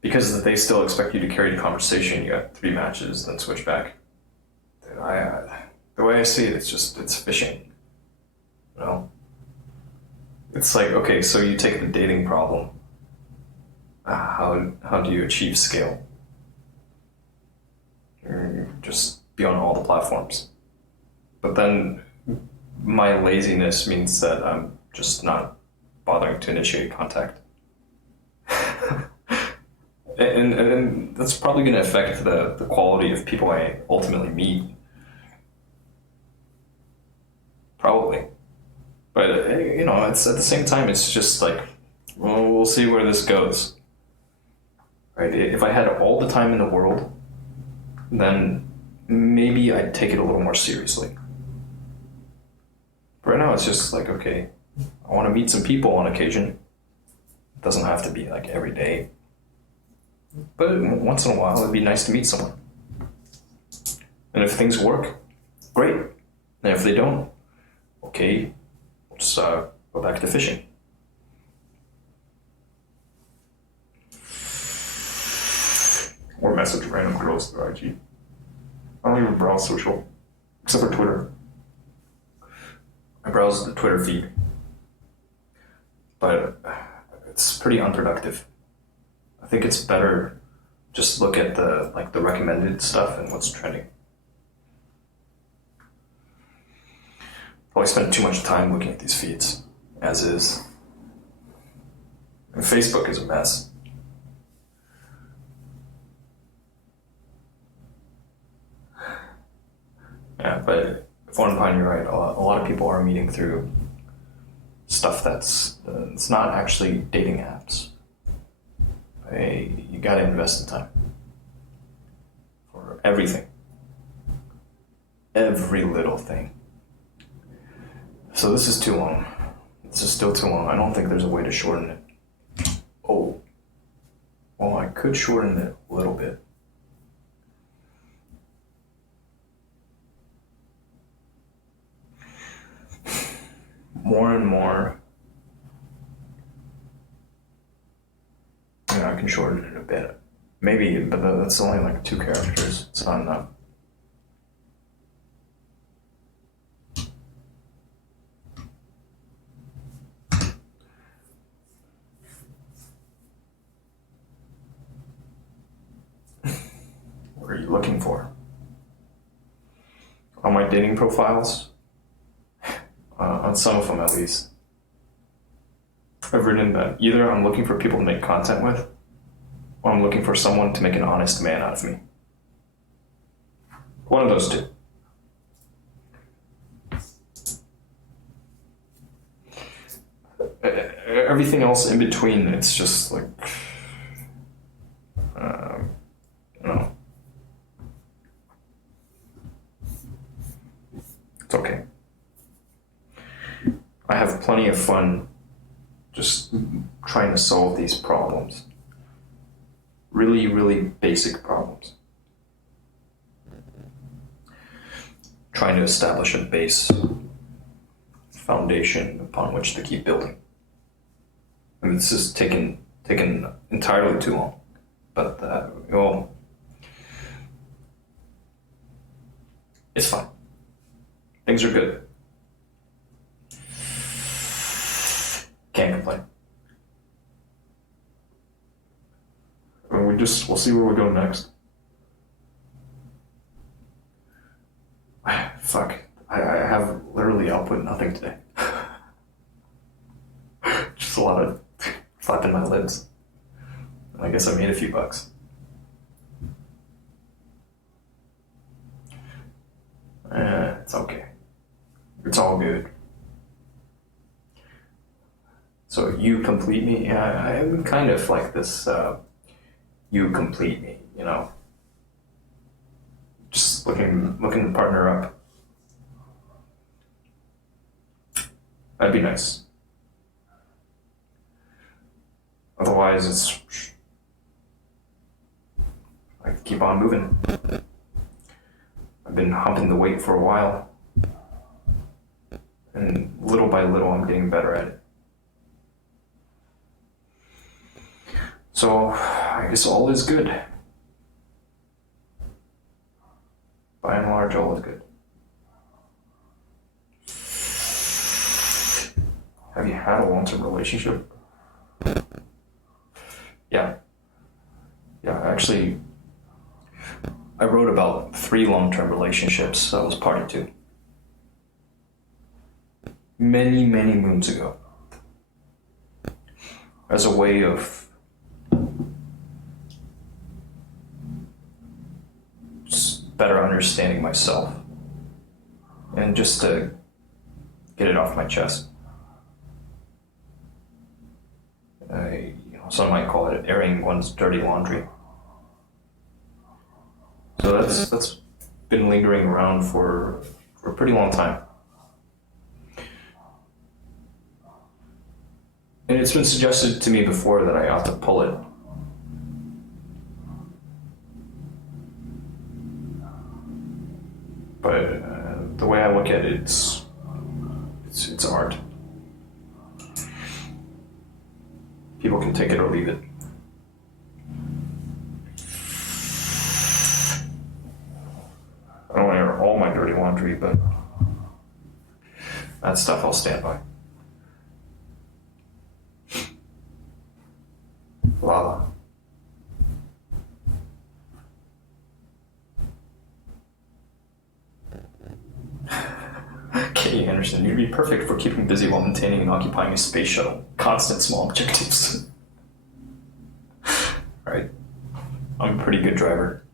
Because they still expect you to carry the conversation, you got 3 matches, then switch back. Dude, the way I see it, it's fishing. You know? It's like, okay, so you take the dating problem. How do you achieve scale? Just be on all the platforms. But then my laziness means that I'm just not bothering to initiate contact. And that's probably going to affect the quality of people I ultimately meet. Probably. But, you know, it's at the same time, it's just like, well, we'll see where this goes. Right? If I had all the time in the world, then maybe I'd take it a little more seriously. But right now, it's just like, okay, I want to meet some people on occasion. It doesn't have to be like every day. But once in a while, it'd be nice to meet someone. And if things work, great. And if they don't, okay, let's go back to fishing. Or message random girls through IG. I don't even browse social, except for Twitter. I browse the Twitter feed. But it's pretty unproductive. I think it's better just look at the recommended stuff and what's trending. Probably spend too much time looking at these feeds, as is. And Facebook is a mess. Yeah, but if one point you're right, a lot of people are meeting through stuff that's it's not actually dating apps. You gotta invest in time for everything, every little thing. So this is too long. This is still too long. I don't think there's a way to shorten it. Oh, well, I could shorten it a little bit. More and more. I can shorten it a bit. Maybe, but that's only like 2 characters. It's not enough. What are you looking for? On my dating profiles, on some of them at least, I've written that either I'm looking for people to make content with, or I'm looking for someone to make an honest man out of me. One of those two. Everything else in between, it's just like, you know, it's okay. I have plenty of fun just trying to solve these problems. Really, really basic problems. Trying to establish a base, foundation upon which to keep building. I mean, it's just taken entirely too long. But, well, it's fine. Things are good. Can't complain. I mean, we'll see where we go next. Fuck. I have literally output nothing today. Just a lot of flapping my lips. I guess I made a few bucks. It's okay. It's all good. So you complete me? Yeah, I'm kind of like this, you complete me, you know? Just looking to partner up. That'd be nice. Otherwise, it's... I keep on moving. I've been humping the weight for a while. And little by little, I'm getting better at it. So, I guess all is good. By and large, all is good. Have you had a long-term relationship? Yeah. Yeah, actually, I wrote about 3 long-term relationships. That was part 2. Many, many moons ago. As a way of just better understanding myself. And just to get it off my chest. Some might call it airing one's dirty laundry. So that's been lingering around for a pretty long time. And it's been suggested to me before that I ought to pull it. But the way I look at it, it's art. People can take it or leave it. I don't want to air all my dirty laundry, but that stuff I'll stand by. Lala. Katie Anderson, you'd be perfect for keeping busy while maintaining and occupying a space shuttle. Constant small objectives. Right? I'm a pretty good driver.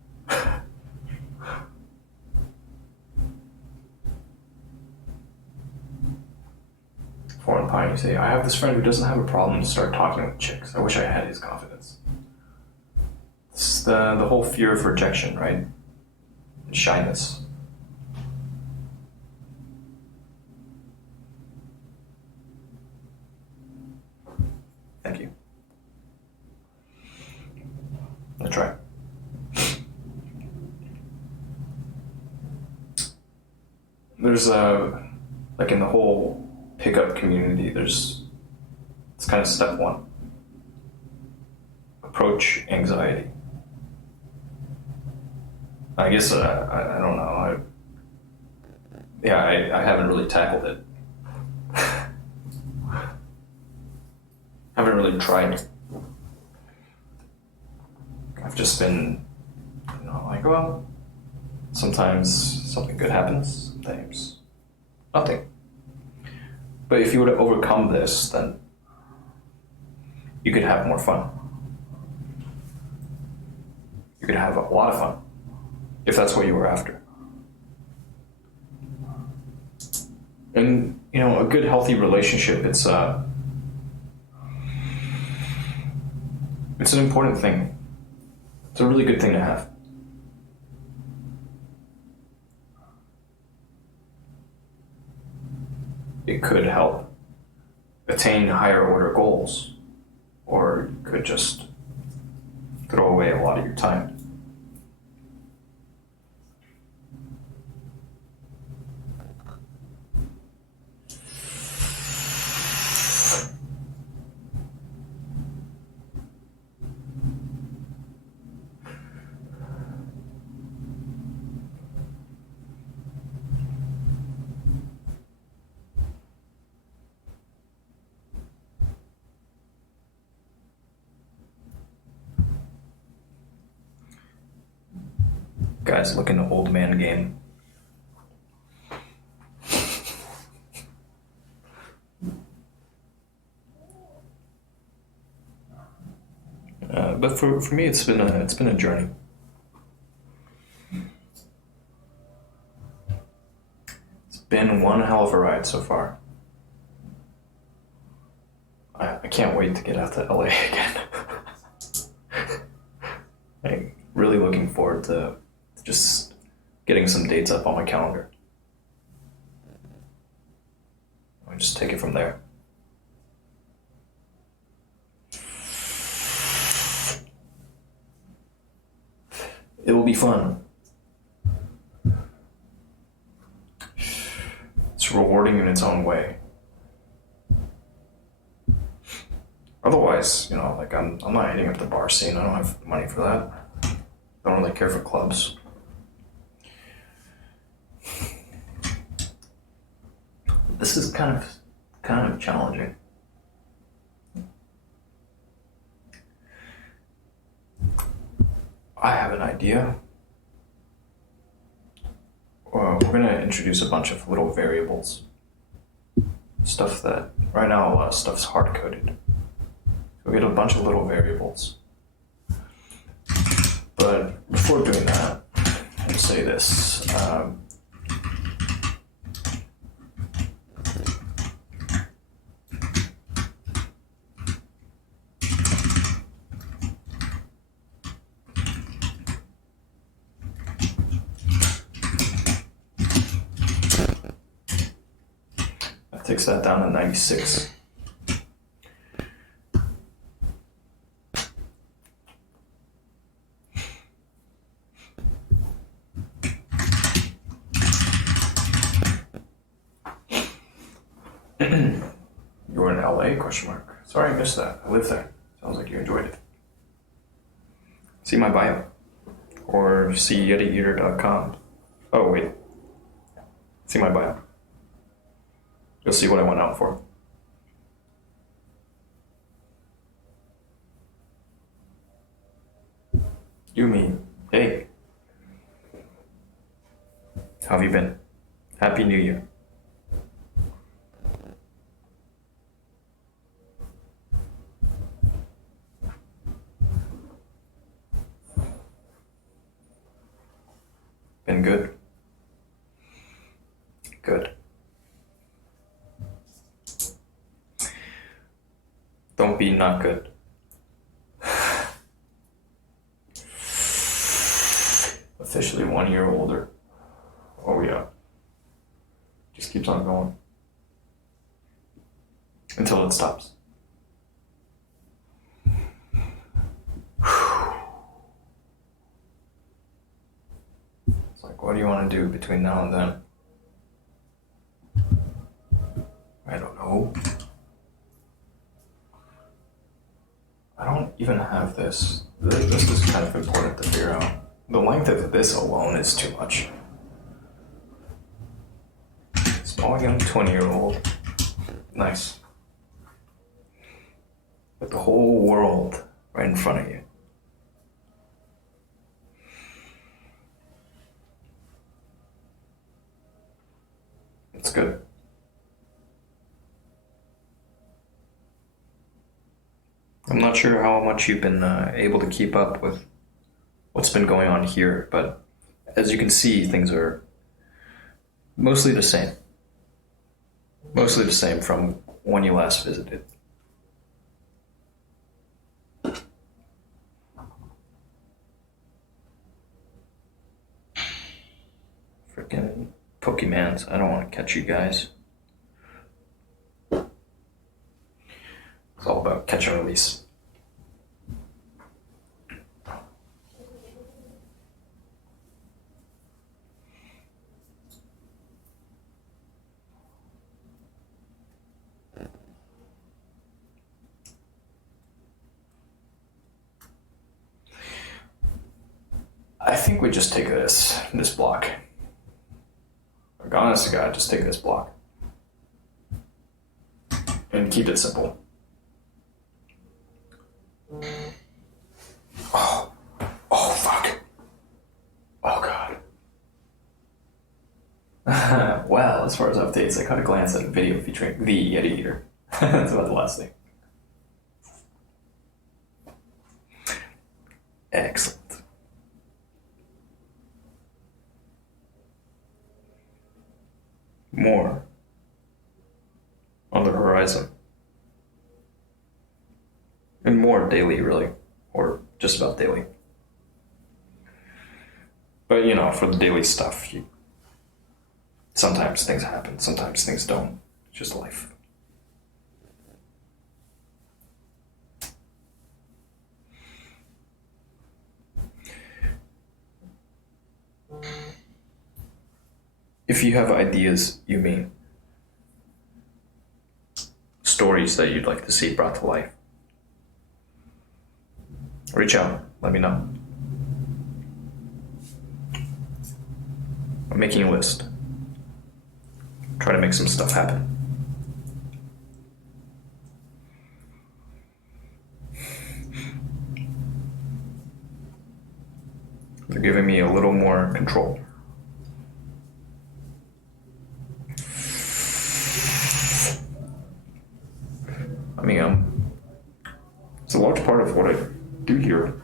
Foreign Pie, you say, I have this friend who doesn't have a problem to start talking with chicks. I wish I had his confidence. It's the whole fear of rejection, right? And shyness. Thank you. That's right. There's like in the whole pickup community, it's kind of step 1. Approach anxiety. I guess, I don't know. I haven't really tackled it. Haven't really tried. I've just been, like, well, sometimes something good happens, sometimes nothing. But if you were to overcome this, then you could have more fun. You could have a lot of fun, if that's what you were after. And, a good, healthy relationship, it's an important thing. It's a really good thing to have. It could help attain higher order goals, or you could just throw away a lot of your time. Guys, look in the old man game. But for me, it's been a journey. It's been one hell of a ride so far. I can't wait to get out to LA again. I'm really looking forward to just getting some dates up on my calendar. I'll just take it from there. It will be fun. It's rewarding in its own way. Otherwise, I'm not hitting up the bar scene. I don't have money for that. Don't really care for clubs. This is kind of challenging. I have an idea. We're going to introduce a bunch of little variables. Stuff that, right now, a lot of stuff's hard-coded. So we get a bunch of little variables. But before doing that, I'll say this. That takes that down to 96. You were in LA? Question mark. Sorry, I missed that. I live there. Sounds like you enjoyed it. See my bio. Or see YetiEater.com. Oh, wait. See my bio. You'll see what I went out for. Yumi, hey. How have you been? Happy New Year. Been good? Good. Don't be not good. Officially 1 year older. Oh yeah. Just keeps on going. Until it stops. It's like, what do you want to do between now and then? I don't know. I don't even have this. This is kind of important to figure out. The length of this alone is too much. Small young 20-year-old. Nice. With the whole world right in front of you. That's good. I'm not sure how much you've been able to keep up with what's been going on here, but as you can see, things are mostly the same. Mostly the same from when you last visited. Freaking Pokemans. I don't want to catch you guys. It's all about catch and release. I think we just take this block. Like, honest to God, just take this block. And keep it simple. Oh, fuck. Oh, God. Well, as far as updates, I caught a glance at a video featuring the Yeti Eater. That's about the last thing. Excellent. More on the horizon. And more daily, really. Or just about daily. But, you know, for the daily stuff, sometimes things happen, sometimes things don't. It's just life. If you have ideas, you mean stories that you'd like to see brought to life, reach out, let me know. I'm making a list. Try to make some stuff happen. They're giving me a little more control. I mean, it's a large part of what I do here.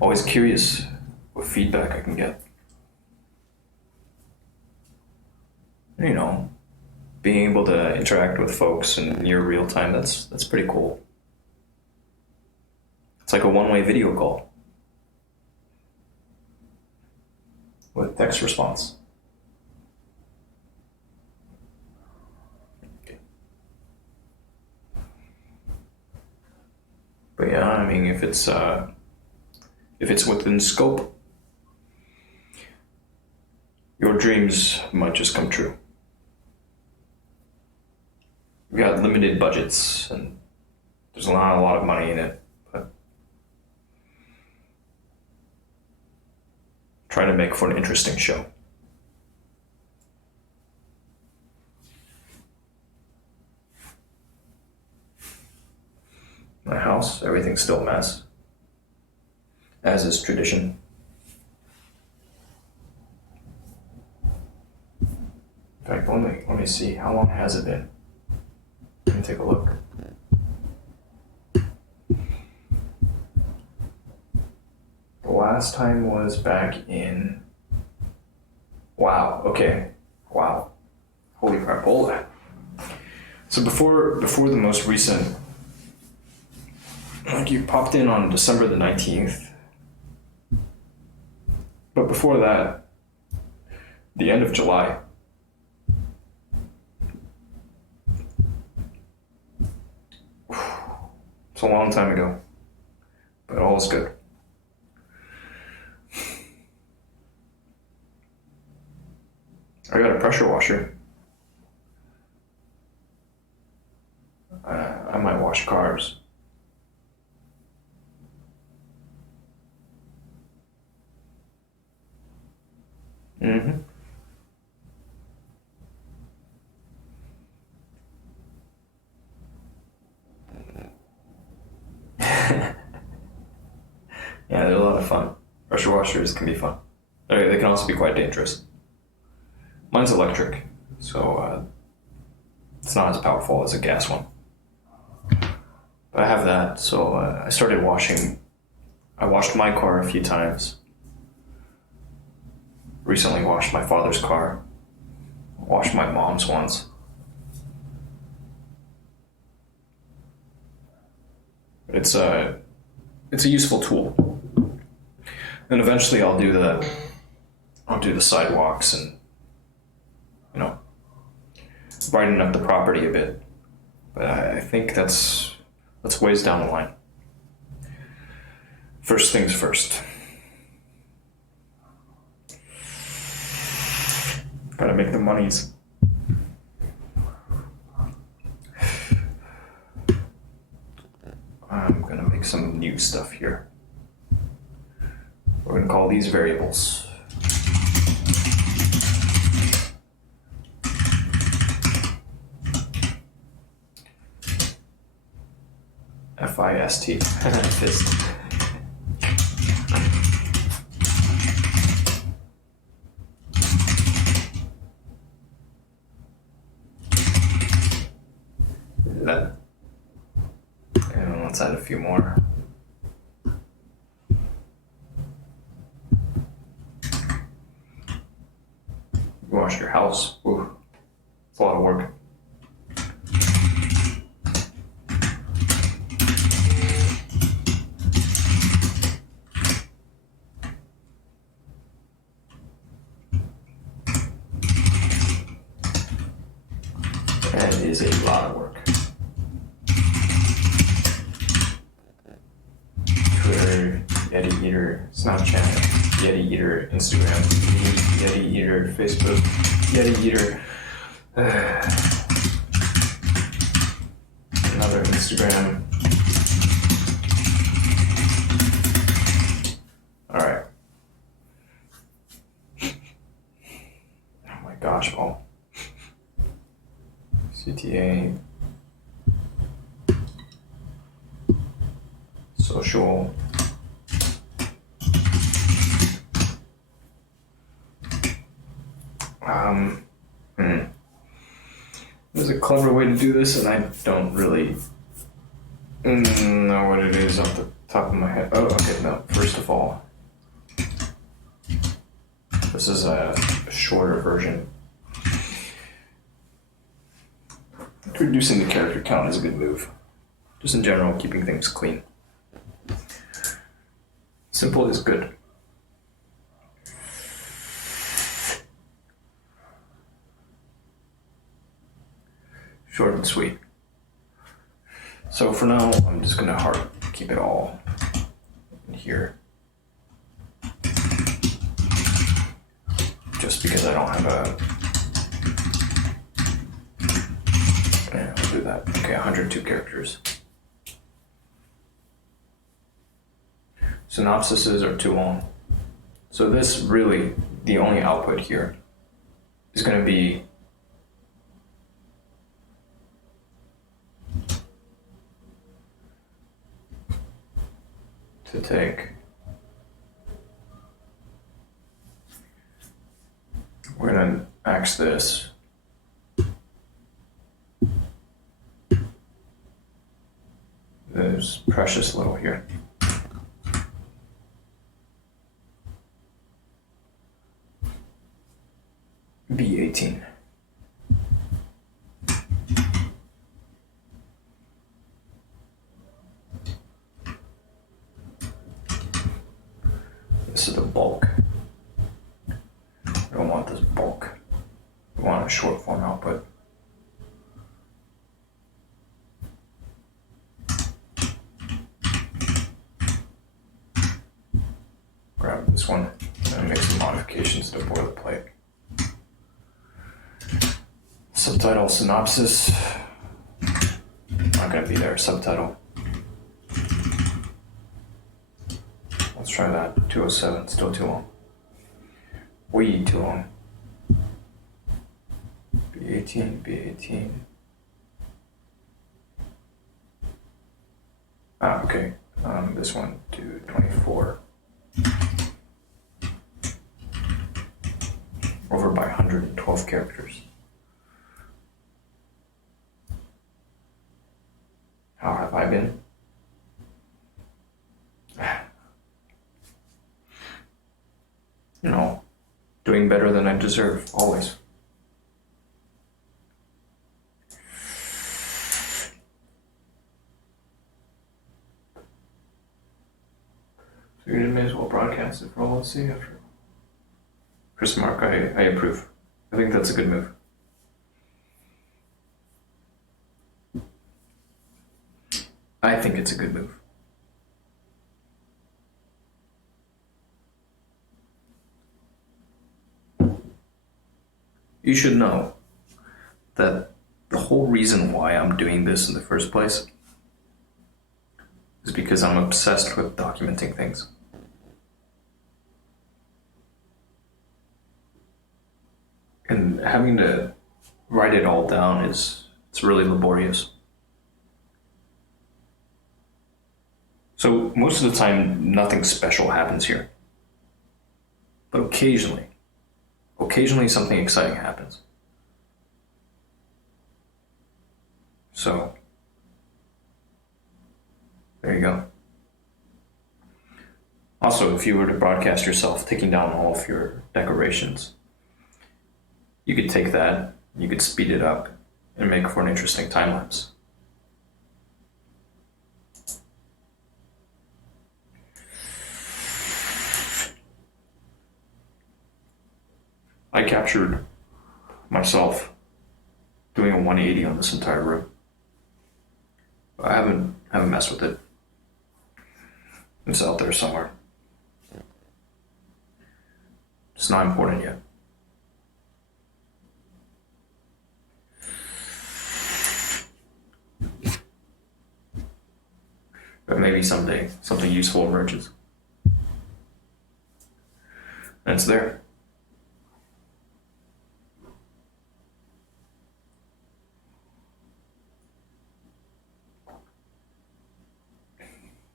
Always curious what feedback I can get. You know, being able to interact with folks in near real time, that's pretty cool. It's like a one-way video call with text response. But yeah, I mean, if it's within scope, your dreams might just come true. We got limited budgets, and there's not a lot of money in it, but try to make for an interesting show. My house, everything's still a mess, as is tradition. In fact, let me see, how long has it been? Let me take a look. The last time was back in... Wow, okay. Wow. Holy crap, hold on. So before the most recent... Like, you popped in on December the 19th. But before that, the end of July. It's a long time ago, but all is good. I got a pressure washer. I might wash cars. Mm-hmm. Yeah, they're a lot of fun. Pressure washers can be fun. They can also be quite dangerous. Mine's electric, so it's not as powerful as a gas one. But I have that, so I started washing. I washed my car a few times. Recently washed my father's car. Washed my mom's once. It's a useful tool. And eventually I'll do the sidewalks and, brighten up the property a bit. But I think that's ways down the line. First things first. Gotta make the monies. I'm gonna make some new stuff here. We're gonna call these variables. F-I-S-T. Fist. That. And let's add a few more. Wash your house. Ooh, it's a lot of work. That is a lot of work. Twitter, Yeti Eater, Snapchat, Yeti Eater, Instagram, Yeti Eater, Facebook, Yeti Eater, another Instagram. Alright. Oh my gosh, well. CTA, social, there's a clever way to do this, and I don't really know what it is off the top of my head. Oh, okay, no. First of all, this is a shorter version. Reducing the character count is a good move. Just in general, keeping things clean. Simple is good. Short and sweet. So for now, I'm just gonna keep it all in here. Just because I don't have a... Yeah, I'll do that. Okay, 102 characters. Synopsises are too long. So this really, the only output here is going to be to take, we're going to axe this. There's precious little here. B18. This is the bulk. We don't want this bulk. We want a short form output. Grab this one and make some modifications to boilerplate. Subtitle, synopsis. Not gonna be there. Subtitle. Let's try that. 207. Still too long. Way too long. B18. B18. Okay. This one to 24. Over by 112 characters. How have I been? You know, doing better than I deserve, always. So you may as well broadcast it for all to see after. Chris Mark, I approve. I think that's a good move. I think it's a good move. You should know that the whole reason why I'm doing this in the first place is because I'm obsessed with documenting things. And having to write it all down it's really laborious. So most of the time, nothing special happens here. But occasionally something exciting happens. So, there you go. Also, if you were to broadcast yourself taking down all of your decorations, you could take that, you could speed it up, and make for an interesting time lapse. I captured myself doing a 180 on this entire room. I haven't messed with it. It's out there somewhere. It's not important yet. But maybe someday something useful emerges. And it's there.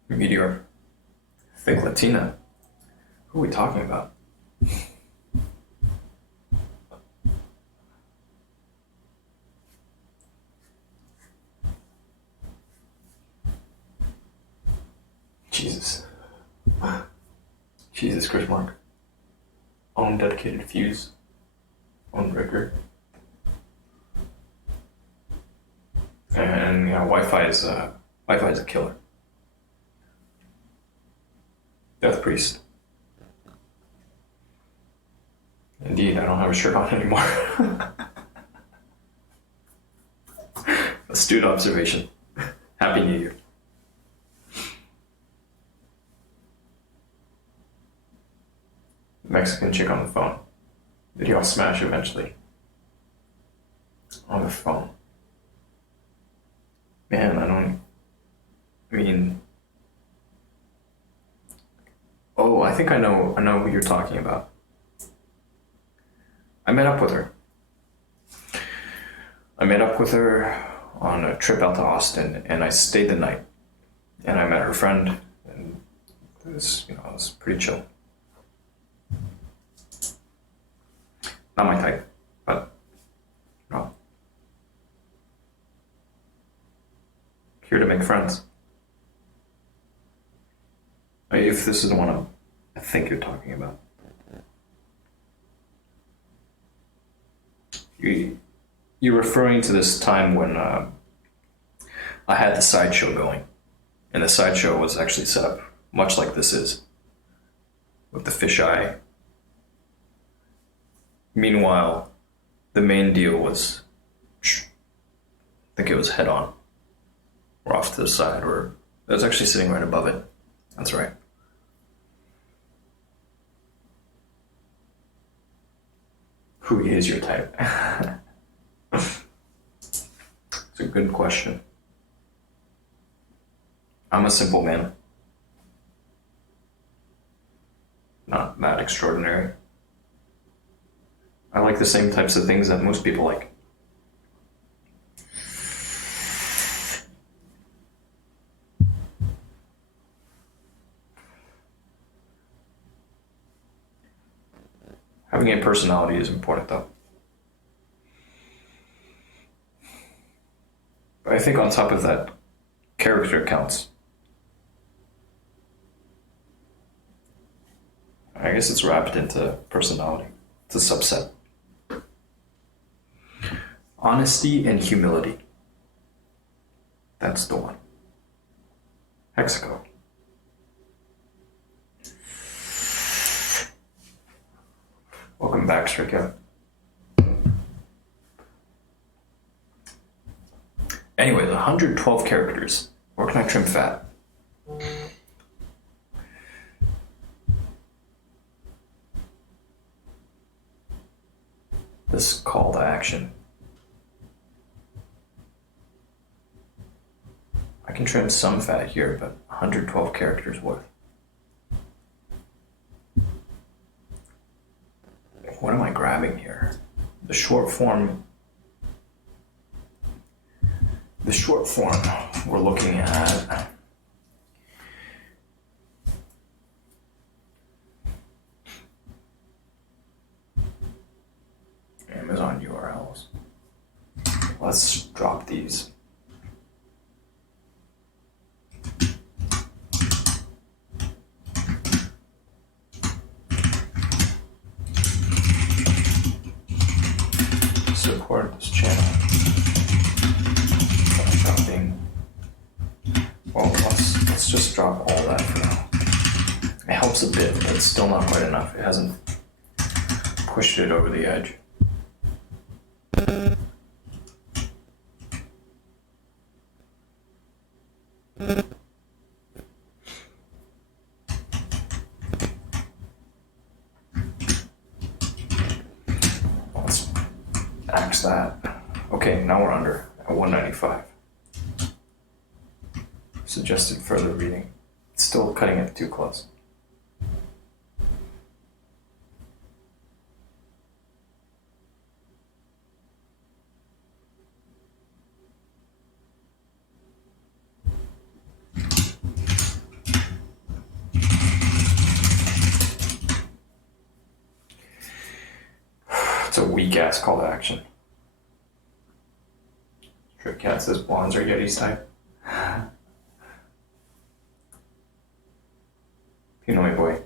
Meteor. Think Latina. Who are we talking about? Jesus. Jesus, Chris Mark. Own dedicated fuse. Own record. And Wi-Fi is a killer. Death Priest. Indeed, I don't have a shirt on anymore. Astute observation. Happy New Year. Mexican chick on the phone. Video smash eventually. On the phone. Man, oh, I think I know who you're talking about. I met up with her. On a trip out to Austin, and I stayed the night. And I met her friend, and it was pretty chill. Not my type, but no. Here to make friends. If this is the one I think you're talking about. You're referring to this time when I had the sideshow going. And the sideshow was actually set up much like this is, with the fisheye. Meanwhile, the main deal was, I think it was head on, or off to the side, or it was actually sitting right above it. That's right. Who is your type? It's a good question. I'm a simple man. Not that extraordinary. I like the same types of things that most people like. Having a personality is important though. But I think on top of that, character counts. I guess it's wrapped into personality. It's a subset. Honesty and humility. That's the one. Hexaco. Welcome back, Strikeout. Anyway, the 112 characters. Where can I trim fat? This call to action. I can trim some fat here, but 112 characters worth. What am I grabbing here? The short form we're looking at Amazon URLs. Let's drop these. Support this channel. Well, let's just drop all that for now. It helps a bit, but it's still not quite enough. It hasn't pushed it over the edge. Let's axe that. Okay, now we're under at 195. Suggested further reading. It's still cutting it too close. It's a weak ass call to action. Trick Cat says blondes are Yetis type. You know me, boy.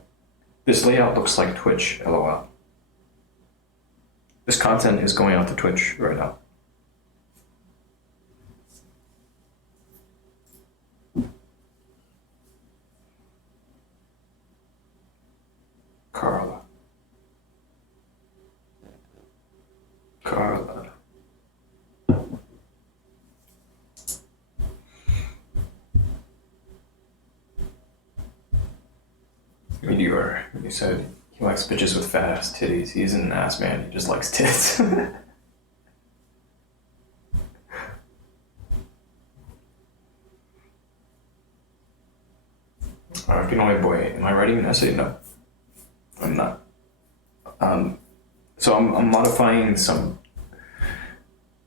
This layout looks like Twitch, lol. This content is going out to Twitch right now. Carla. Meteor, he said he likes bitches with fat ass titties. He isn't an ass man, he just likes tits. Good only boy, am I writing an essay? No, I'm not. So I'm modifying some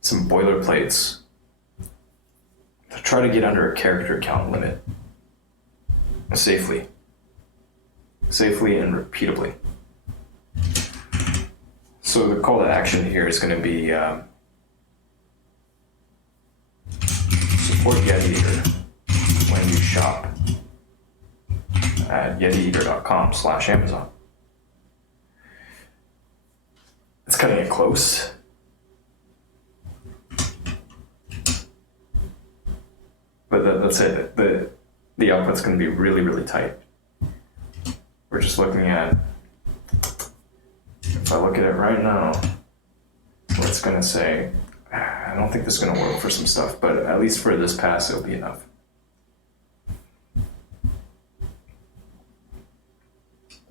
boilerplates to try to get under a character count limit safely and repeatably. So the call to action here is going to be support Yeti Eater when you shop at yetieater.com/Amazon. It's cutting it close. But that's it. The output's going to be really, really tight. We're just looking at, if I look at it right now, what it's going to say, I don't think this is going to work for some stuff, but at least for this pass, it'll be enough.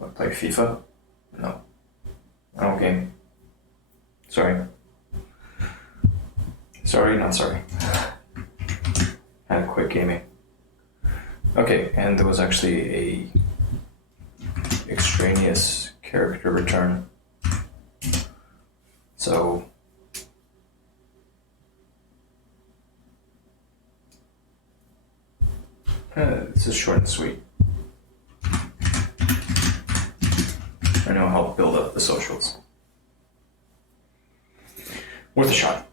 I'll play FIFA? No. I don't game. Sorry. Sorry, not sorry. Had to quit gaming. Okay, and there was actually a extraneous character return. So this is short and sweet. I know how to build up the socials. worth a shot.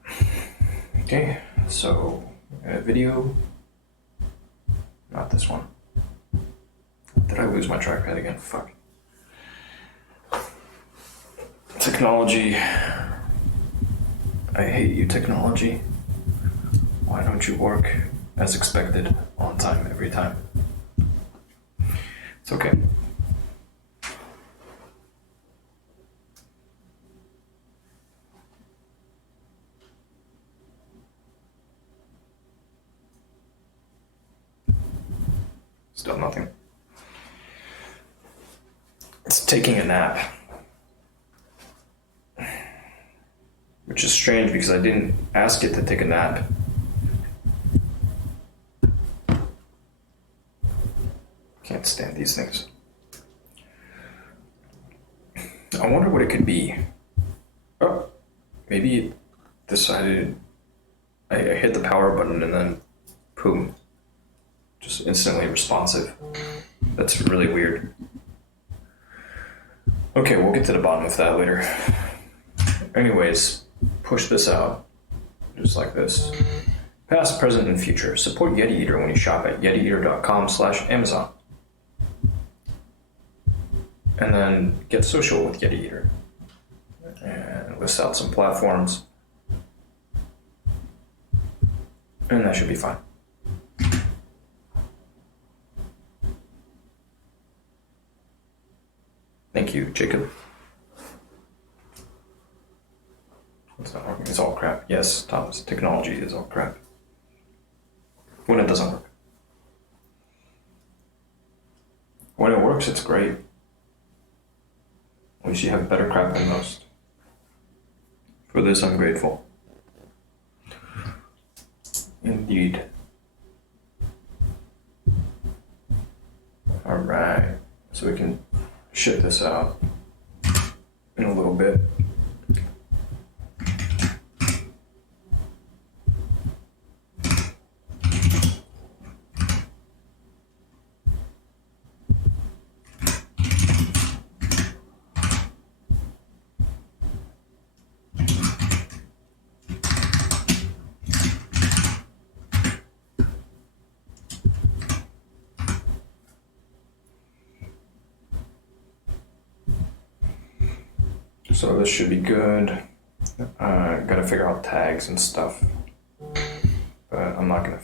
Okay, so video. Not this one. Did I lose my trackpad again? Fuck. Technology. I hate you, technology. Why don't you work as expected, on time, every time? It's okay. Still nothing. It's taking a nap. Which is strange because I didn't ask it to take a nap. Can't stand these things. I wonder what it could be. Oh, maybe it decided I hit the power button and then boom. Just instantly responsive. That's really weird. Okay, we'll get to the bottom of that later. Anyways, push this out. Just like this. Past, present, and future. Support Yeti Eater when you shop at yetieater.com/Amazon. And then get social with Yeti Eater. And list out some platforms. And that should be fine. Thank you, Jacob. It's not working. It's all crap. Yes, Thomas, technology is all crap. When it doesn't work. When it works, it's great. At least you have better crap than most. For this, I'm grateful. Indeed. Alright, so we can ship this out in a little bit. So this should be good. Gotta figure out tags and stuff, but I'm not gonna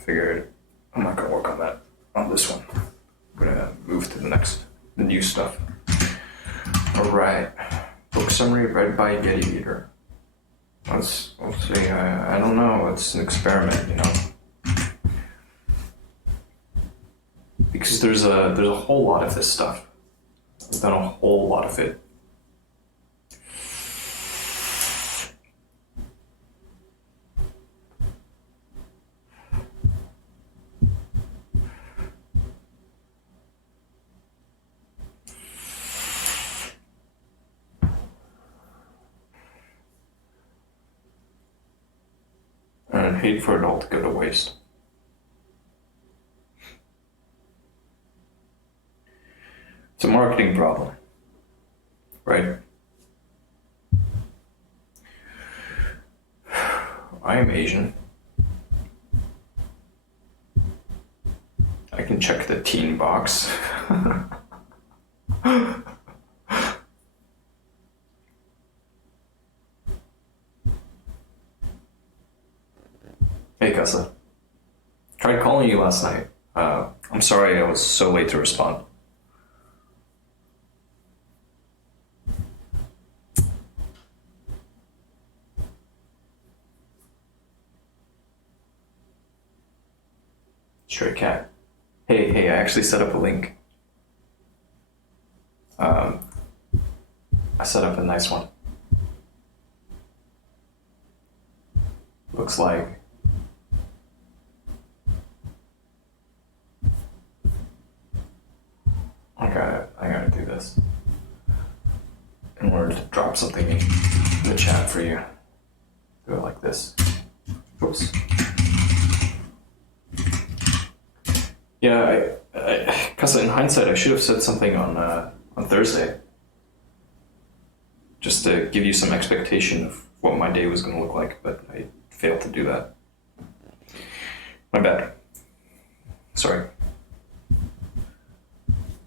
work on that on this one. I'm gonna move to the new stuff. All right, book summary read by Yeti Eater. Let's see. I don't know. It's an experiment, you know, because there's a whole lot of this stuff. I've done a whole lot of it. And I'd hate for it all to go to waste. It's a marketing problem, right? I am Asian. I can check the teen box. Hey, Kessa. Tried calling you last night. I'm sorry I was so late to respond. Stray cat. Hey, I actually set up a link. I set up a nice one. Looks like I gotta do this in order to drop something in the chat for you. Do it like this. Oops. Yeah, because in hindsight, I should have said something on Thursday, just to give you some expectation of what my day was going to look like, but I failed to do that. My bad. Sorry.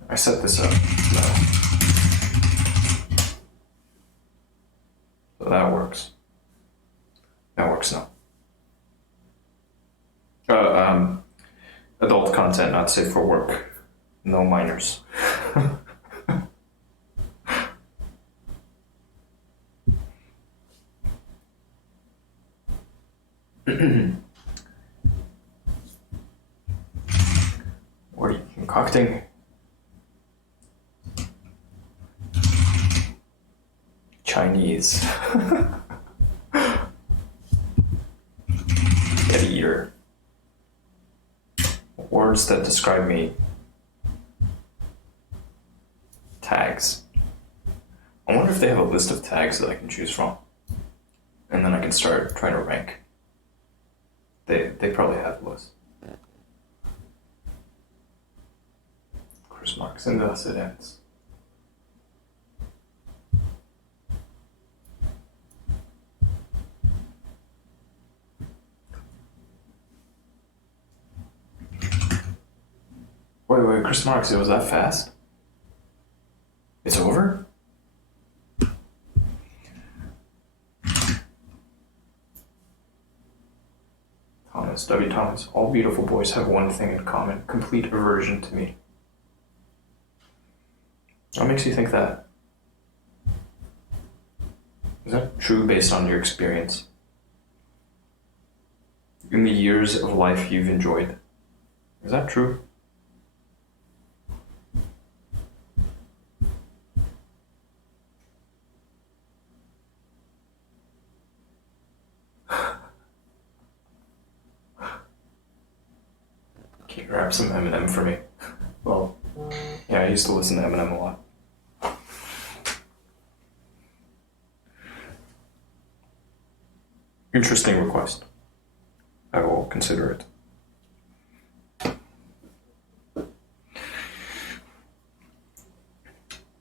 I set this up. No. So that works. That works now. Adult content not safe for work. No minors. What are you concocting? Chinese. Get eater. Words that describe me. Tags. I wonder if they have a list of tags that I can choose from. And then I can start trying to rank. They probably have a list. Chris marks and thus it ends. Wait, Chris marks, it was that fast? It's over? Thomas, W. Thomas, all beautiful boys have one thing in common, complete aversion to me. What makes you think that? Is that true based on your experience? In the years of life you've enjoyed? Is that true? Can you grab some Eminem for me? Well, yeah, I used to listen to Eminem a lot. Interesting request. I will consider it.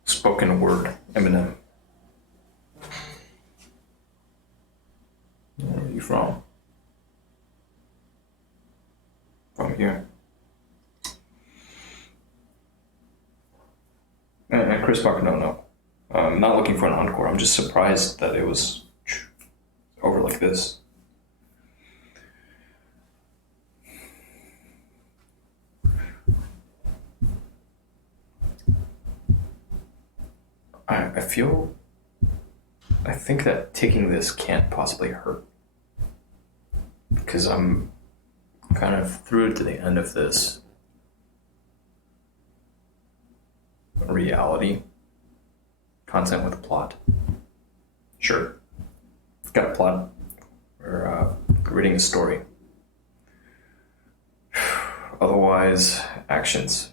Spoken word, Eminem. Where are you from? From here. And Chris Mark, no. I'm not looking for an encore. I'm just surprised that it was over like this. I think that taking this can't possibly hurt. Because I'm kind of through to the end of this reality content with a plot. Sure. Got a plot. We're reading a story. Otherwise, actions.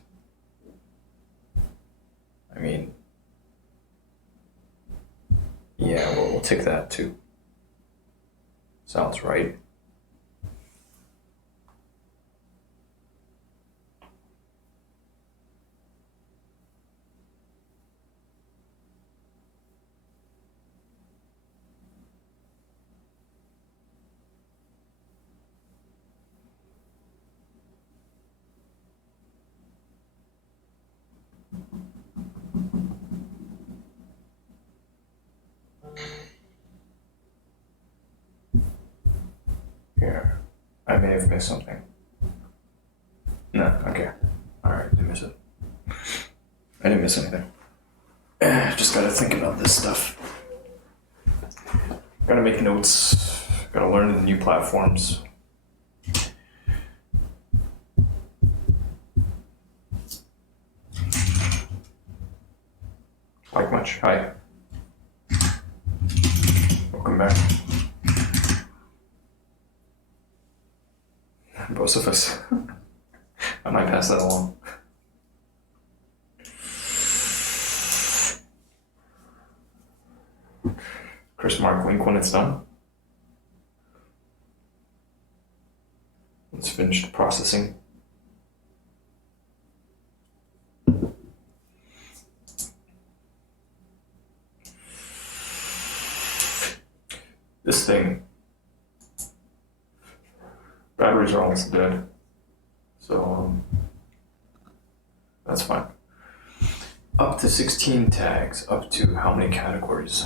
I mean, yeah, we'll take that too. Sounds right. Here, I may have missed something. No, okay. Alright, didn't miss it. I didn't miss anything. Just gotta think about this stuff. Gotta make notes. Gotta learn the new platforms. Like much. Hi. Welcome back. Both of us. I might pass that along. Chris Mark, link when it's done. It's finished processing. this thing, batteries are almost dead. So that's fine. Up to 16 tags, up to how many categories?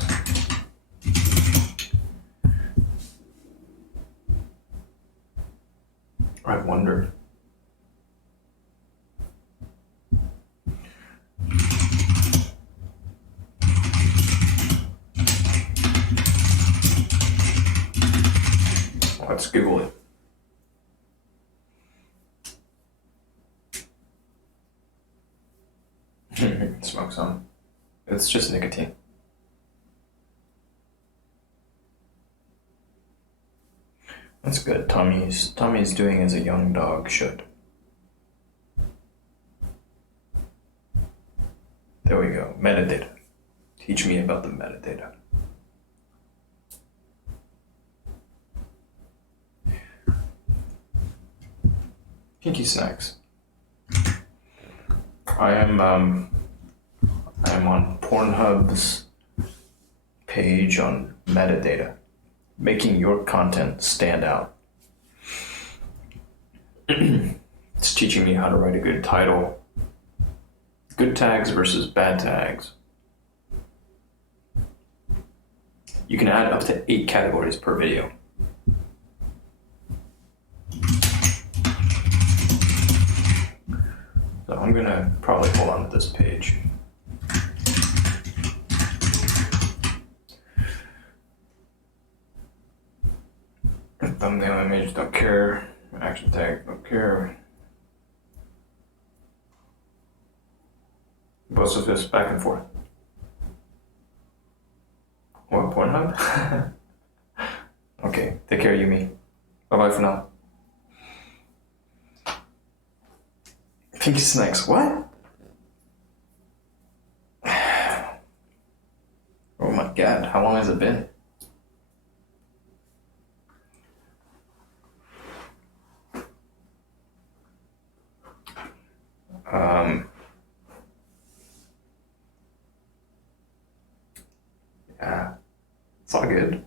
I wonder. Let's Google it. Smoke some. It's just nicotine. That's good. Tommy's doing as a young dog should. There we go. Metadata. Teach me about the metadata. Pinky snacks. I am on Pornhub's page on metadata, making your content stand out. It's teaching me how to write a good title, good tags versus bad tags. You can add up to 8 categories per video. So I'm gonna probably hold on to this page. Thumbnail image, don't care. Action tag, don't care. Both of this back and forth. What, Pornhub? Okay, take care, Yumi. Bye-bye for now. Pinky snacks, what? Oh my god, how long has it been? Yeah, it's all good.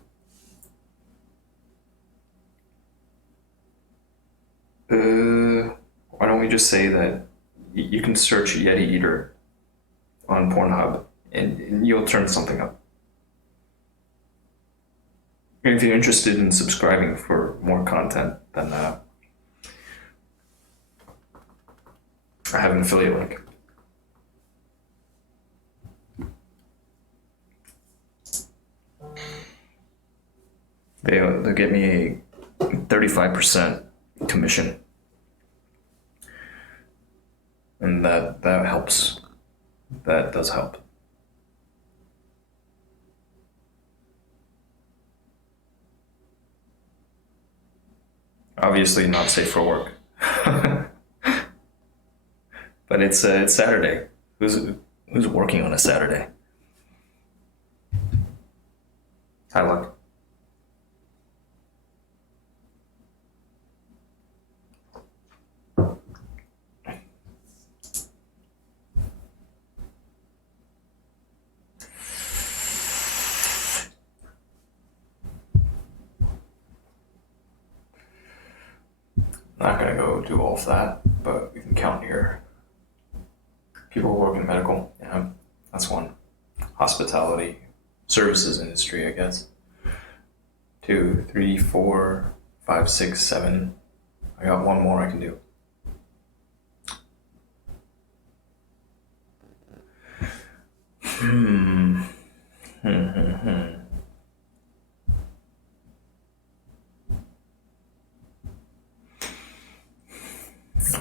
Why don't we just say that you can search Yeti Eater on Pornhub and you'll turn something up. And if you're interested in subscribing for more content, then I have an affiliate link. They'll get me a 35% commission. And that helps. That does help. Obviously not safe for work. But it's Saturday. Who's working on a Saturday? Hi, luck. Not gonna go do all of that, but we can count here. People who work in medical, yeah, that's one. Hospitality, services industry, I guess. 2, 3, 4, 5, 6, 7. I got one more I can do.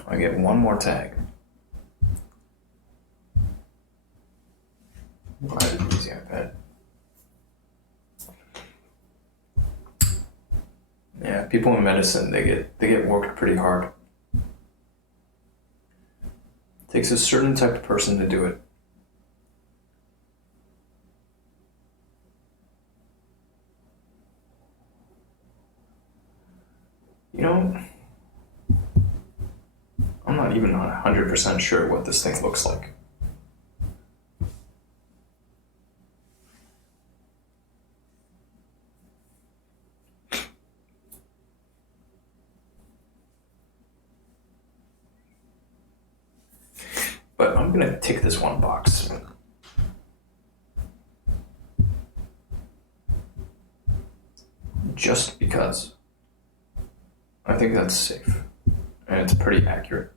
I get one more tag. Glad I didn't use the iPad. Yeah, people in medicine, they get worked pretty hard. It takes a certain type of person to do it. You know, I'm not even 100% sure what this thing looks like. gonna tick this one box. Just because I think that's safe and it's pretty accurate.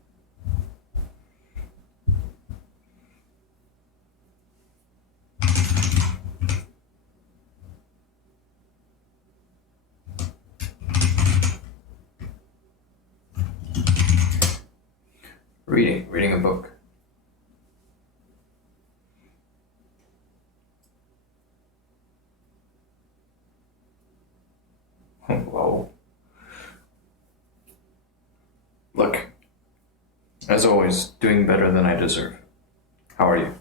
Reading a book. Whoa. Look, as always, doing better than I deserve. How are you?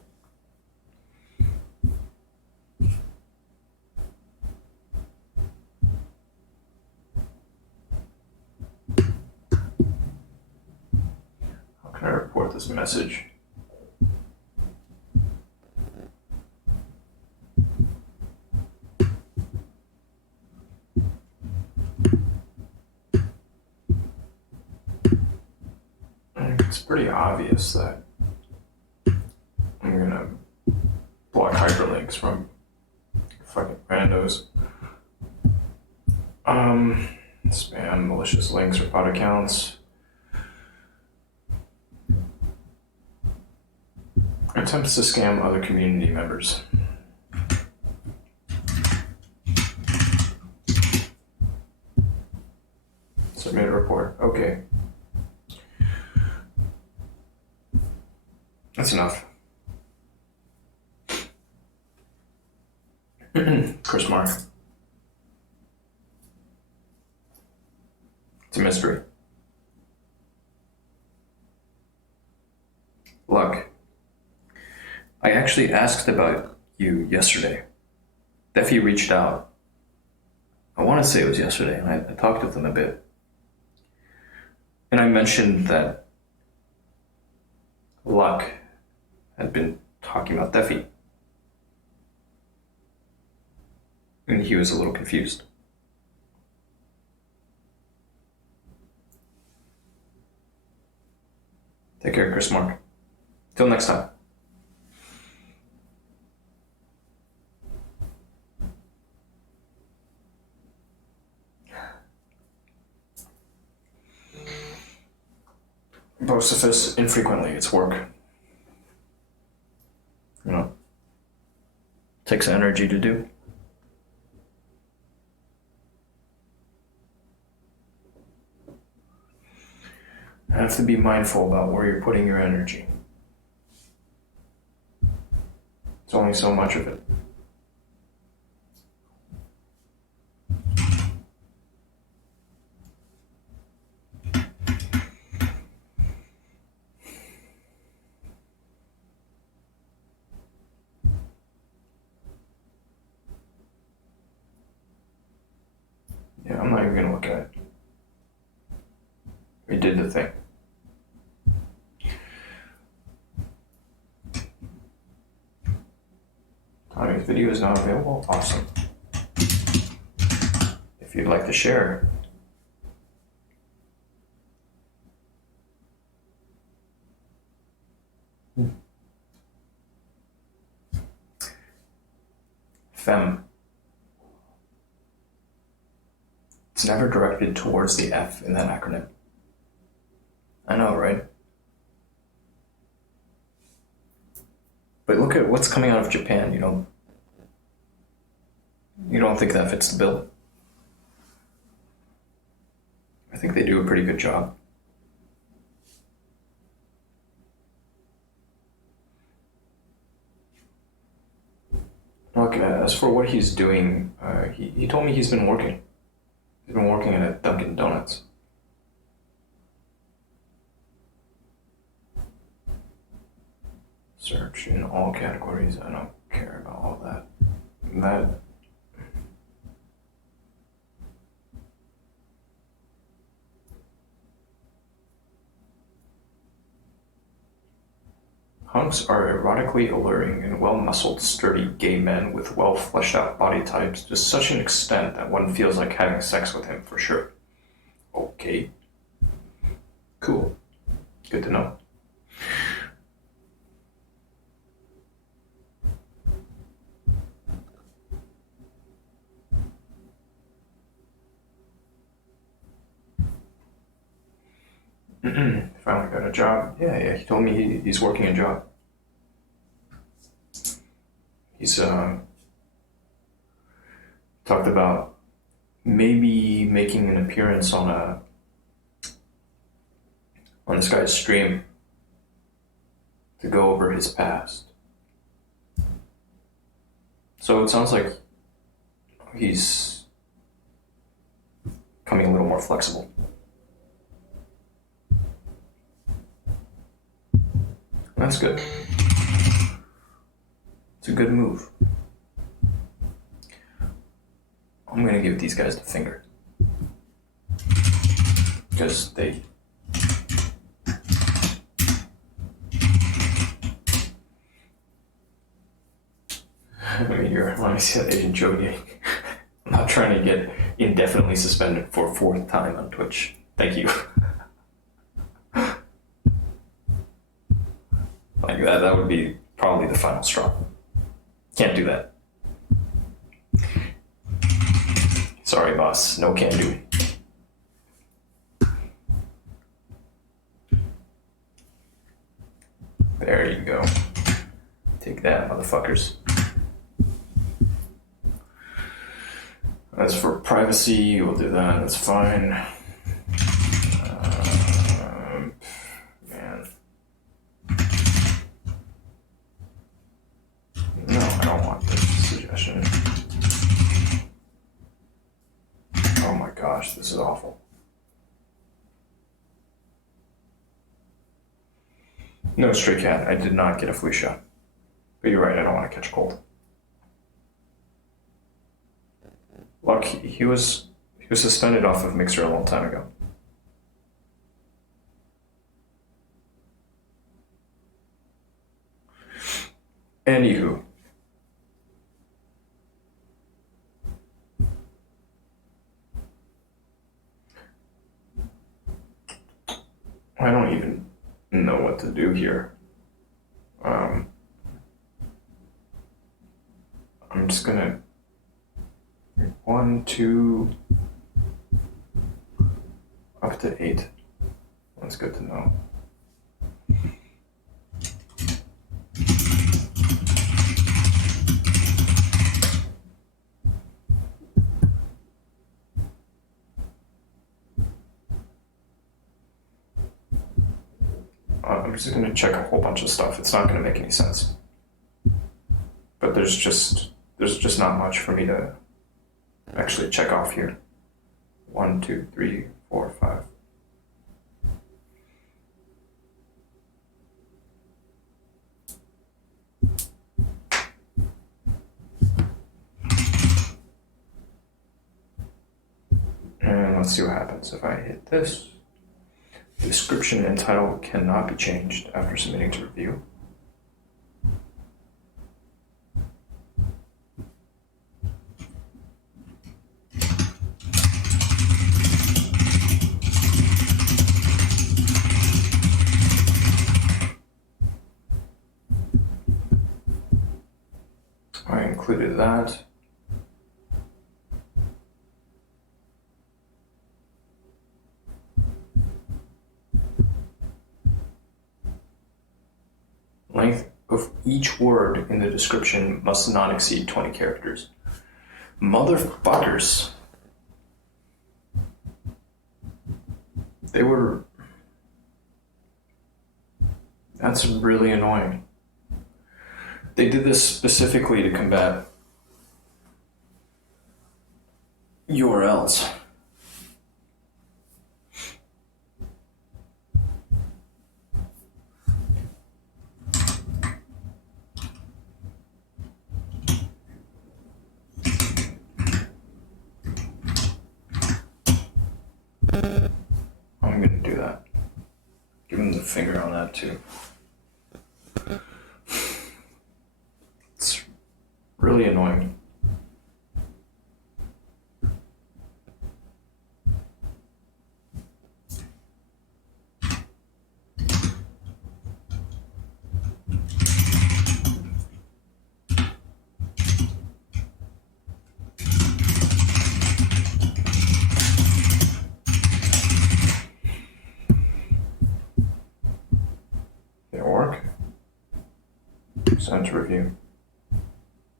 How can I report this message? It's pretty obvious that I'm gonna block hyperlinks from fucking randos. Spam, malicious links, or bot accounts. Attempts to scam other community members. Submit a report. Okay. That's enough. Chris Mark. It's a mystery. Look, I actually asked about you yesterday. Defi reached out. I want to say it was yesterday, and I talked with them a bit. And I mentioned that Luck had been talking about Defi. And he was a little confused. Take care, Chris Mark. Till next time. Postifus infrequently, it's work. You know, takes energy to do. I have to be mindful about where you're putting your energy. It's only so much of it. Yeah, I'm not even gonna look at it. We did the thing. Tommy's video is now available. Awesome. If you'd like to share. Fem. It's never directed towards the F in that acronym. I know, right? But look at what's coming out of Japan. You don't think that fits the bill? I think they do a pretty good job. Look, as for what he's doing, he told me he's been working. He's been working at a Dunkin' Donuts. Search in all categories. I don't care about all that. That hunks are erotically alluring and well-muscled, sturdy gay men with well-fleshed-out body types to such an extent that one feels like having sex with him for sure. Okay. Cool. Good to know. Finally got a job. Yeah, he told me he's working a job. He's talked about maybe making an appearance on this guy's stream to go over his past. So it sounds like he's becoming a little more flexible. That's good. It's a good move. I'm gonna give these guys the finger. Because they... let me see that Agent Joe. I'm not trying to get indefinitely suspended for a fourth time on Twitch. Thank you. Like that would be probably the final straw. Can't do that. Sorry, boss. No can do. There you go. Take that, motherfuckers. As for privacy, we'll do that. That's fine. Man. No, I don't want this suggestion. Oh my gosh, this is awful. No, stray cat. I did not get a flu shot. But you're right, I don't want to catch a cold. Look, he was suspended off of Mixer a long time ago. Anywho. I don't even know what to do here. I'm just gonna 1, 2, up to 8. That's good to know. I'm just gonna check a whole bunch of stuff. It's not gonna make any sense. But there's just not much for me to actually check off here. 1, 2, 3, 4, 5. And let's see what happens if I hit this. Description and title cannot be changed after submitting to review. I included that. Length of each word in the description must not exceed 20 characters. Motherfuckers. They were... That's really annoying. They did this specifically to combat URLs. I'm gonna do that. Give him the finger on that too. It's really annoying. Center review.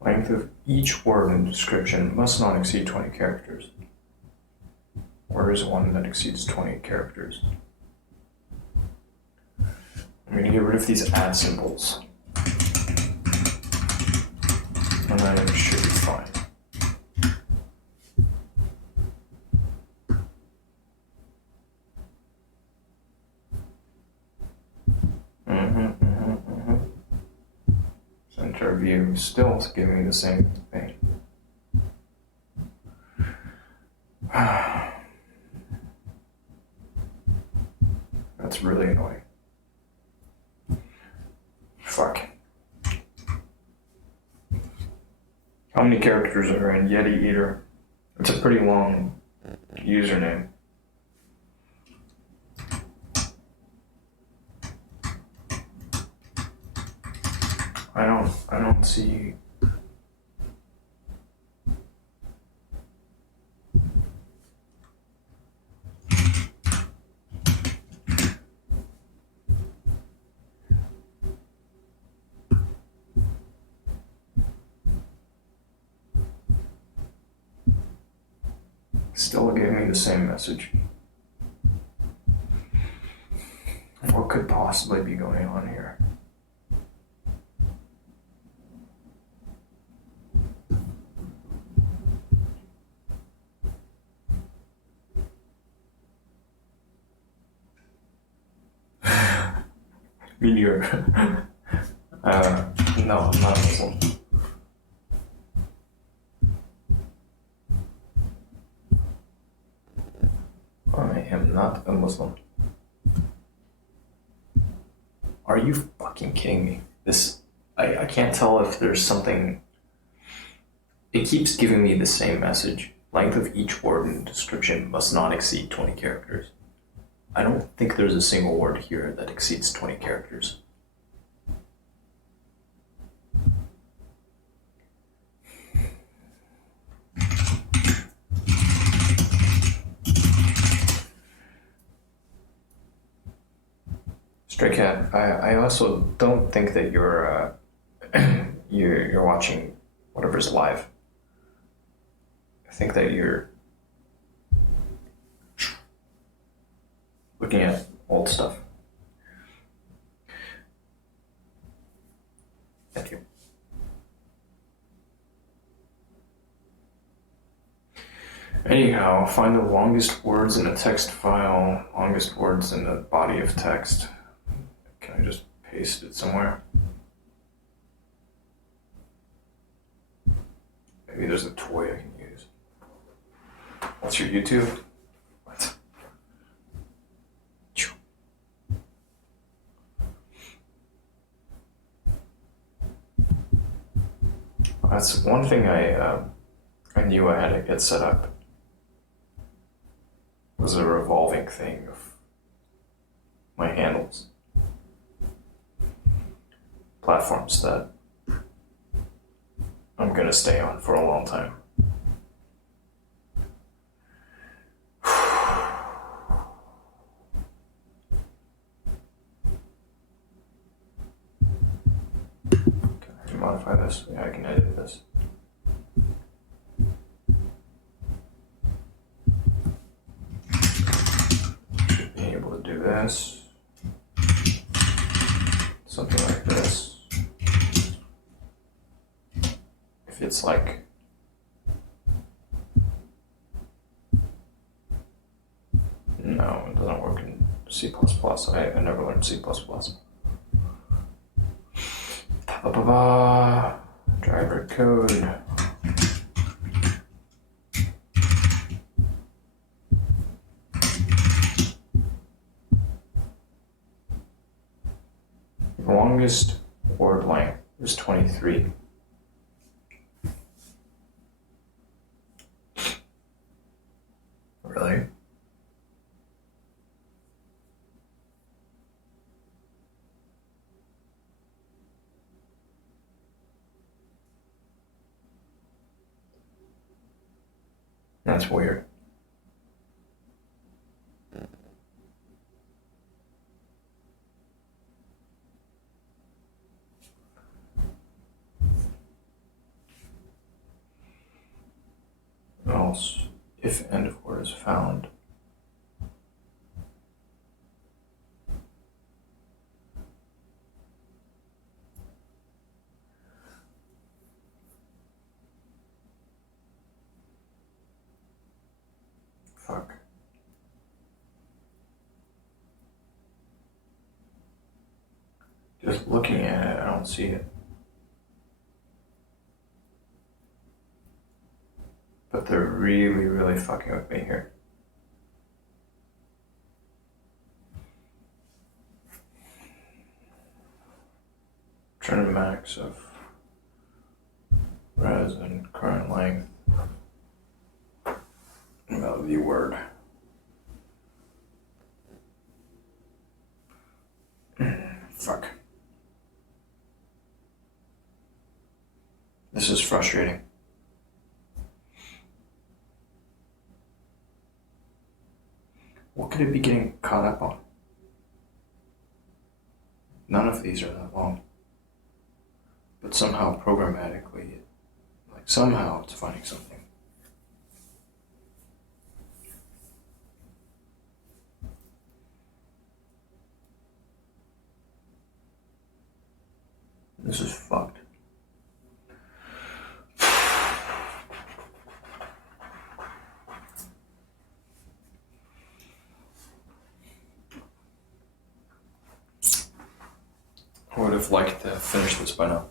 Length of each word in the description must not exceed 20 characters. Where is one that exceeds 20 characters? I'm going to get rid of these add symbols. And then it should be fine. Center view still is giving me the same thing. That's really annoying. Fuck. How many characters are in Yeti Eater? It's a pretty long username. I don't see. Still giving me the same message. What could possibly be going on here? Meteor. No, I'm not a Muslim. I am not a Muslim. Are you fucking kidding me? I can't tell if there's something. It keeps giving me the same message. Length of each word in the description must not exceed 20 characters. I don't think there's a single word here that exceeds 20 characters. Stray Cat, I also don't think that you're you're watching whatever's live. I think that you're looking at old stuff. Thank you. Anyhow, find the longest words in a text file, longest words in the body of text. Can I just paste it somewhere? Maybe there's a toy I can use. What's your YouTube? What? That's one thing I knew I had to get set up. Was a revolving thing of my handles. Platforms that I'm gonna stay on for a long time. Can I modify this? Yeah, I can edit this. Should be able to do this. Something like this. If it's like no, it doesn't work in C++. I never learned C++. Driver code. The longest word length is 23. Really? That's weird. else if and or is found. Fuck. Just looking at it, I don't see it. But they're really, really fucking with me here. Trim max of res and current length. Value word. Fuck. This is frustrating. What could it be getting caught up on? None of these are that long. But somehow programmatically, like somehow it's finding something. This is fucked. I would have liked to finish this by now.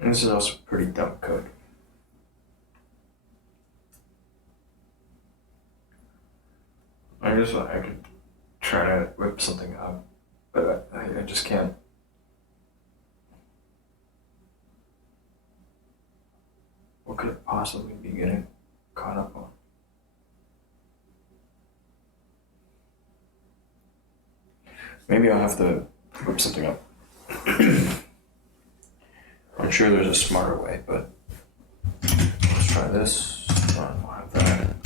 And this is also pretty dumb code. I just I could try to whip something up, but I just can't. What could it possibly be getting caught up on? Maybe I'll have to whip something up. I'm sure there's a smarter way, but let's try this. I'll have that.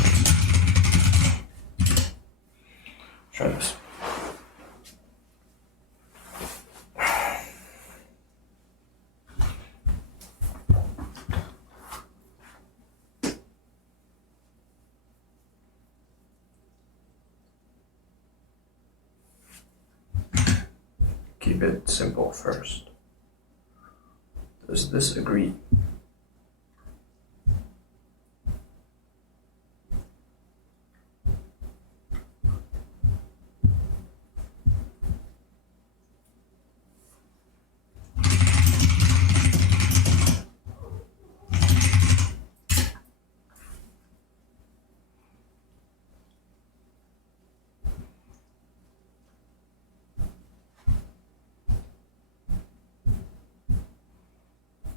Try this. Keep it simple first. Does this agree?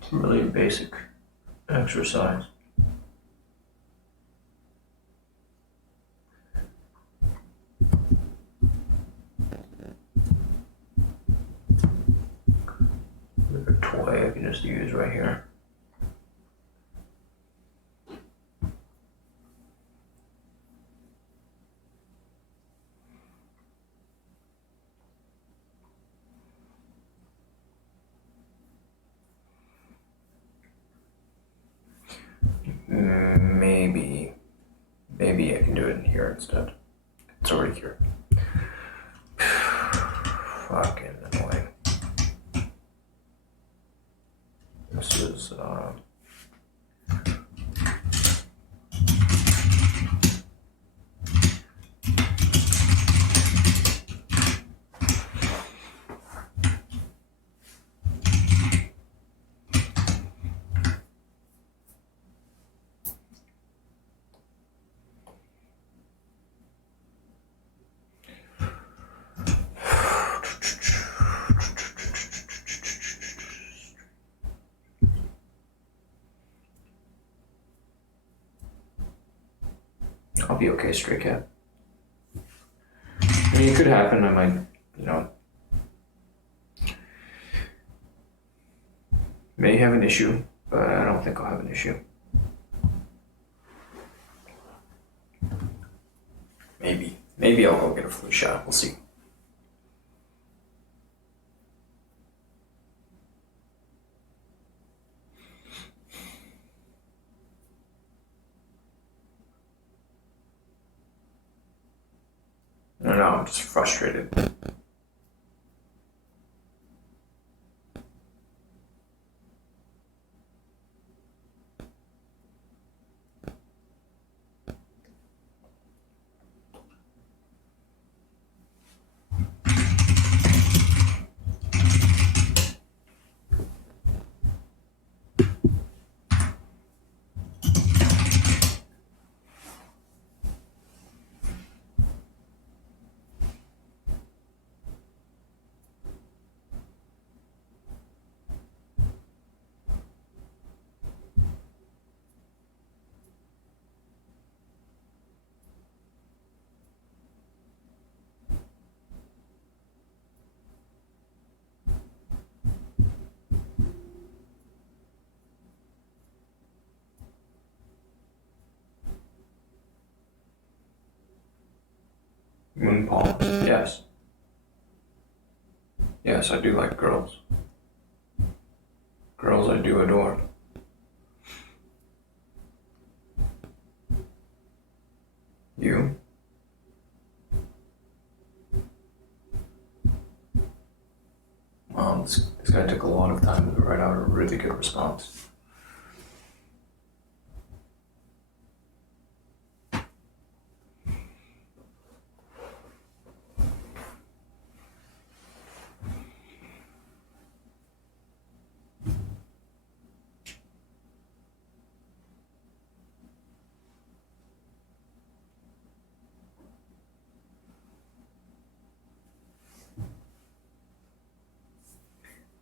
It's really a basic exercise. There's a toy I can just use right here. Maybe I can do it in here instead. It's already here. Fucking annoying. This is be okay, stray cat. I mean, it could happen. I might, may have an issue, but I don't think I'll have an issue. Maybe I'll go get a flu shot. We'll see. I don't know, I'm just frustrated. Moon pollen, yes. Yes, I do like girls. Girls I do adore. You? This guy took a lot of time to write out a really good response.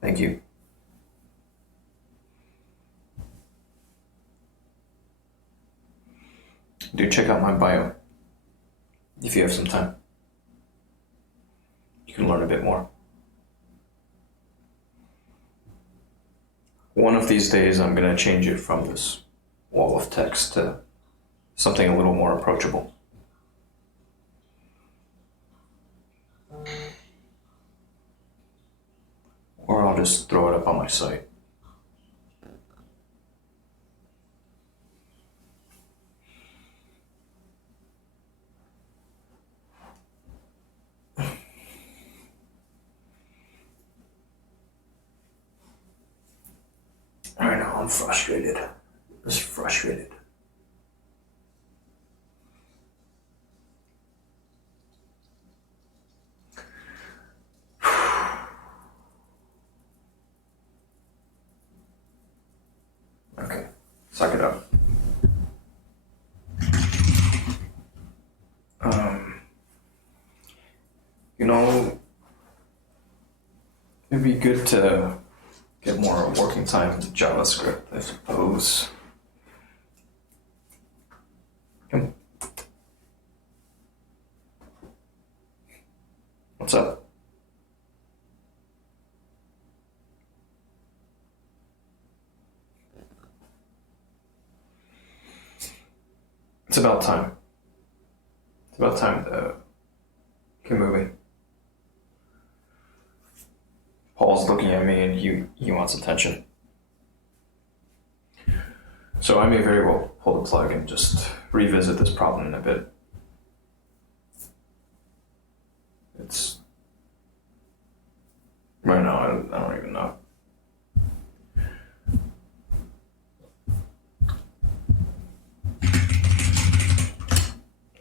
Thank you. Do check out my bio if you have some time. You can learn a bit more. One of these days I'm going to change it from this wall of text to something a little more approachable. Or I'll just throw it up on my site. I know, I'm frustrated. Just frustrated. Okay, suck it up. It'd be good to get more working time with JavaScript, I suppose. What's up? It's about time. It's about time to get moving. Paul's looking at me and he wants attention. So I may very well pull the plug and just revisit this problem in a bit. It's... right now, I don't even know.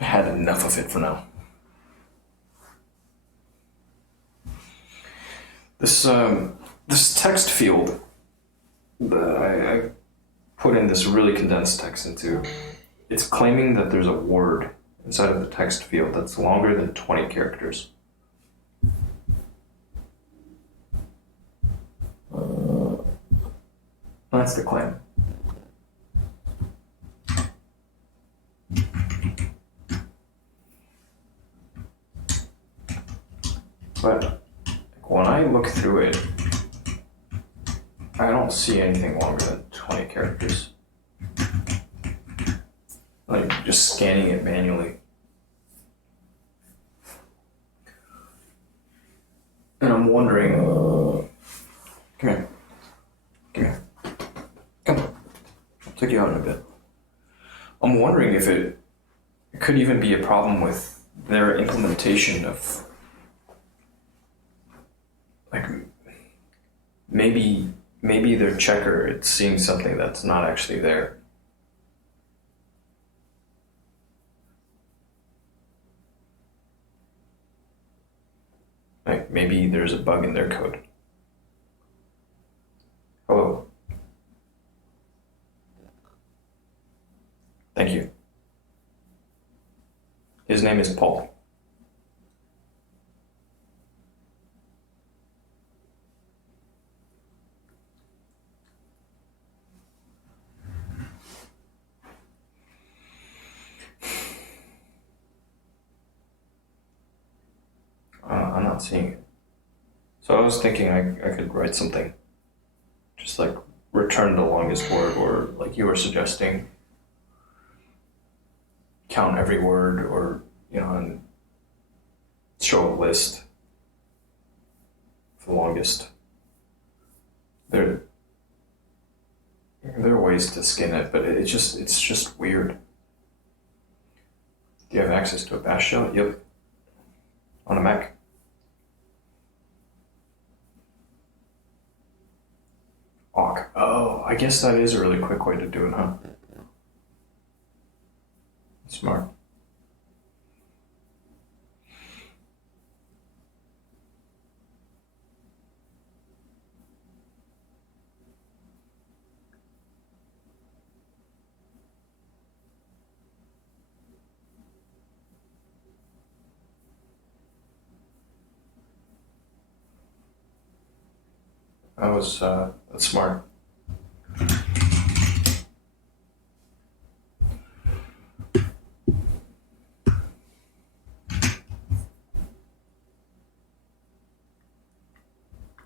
I had enough of it for now. This text field that I put in this really condensed text into, it's claiming that there's a word inside of the text field that's longer than 20 characters. That's the claim. I don't see anything longer than 20 characters. Like just scanning it manually. And I'm wondering, come here. Come on. I'll take you out in a bit. I'm wondering if it could even be a problem with their implementation of, like, maybe their checker, it's seeing something that's not actually there. Like, maybe there's a bug in their code. Hello. Thank you. His name is Paul. I'm not seeing it. So I was thinking I could write something. Just like return the longest word, or like you were suggesting, count every word, or, you know, and show a list for the longest. There are ways to skin it, but it's just weird. Do you have access to a bash shell? Yep. On a Mac. Awk. Oh, I guess that is a really quick way to do it, huh? Smart. That's smart.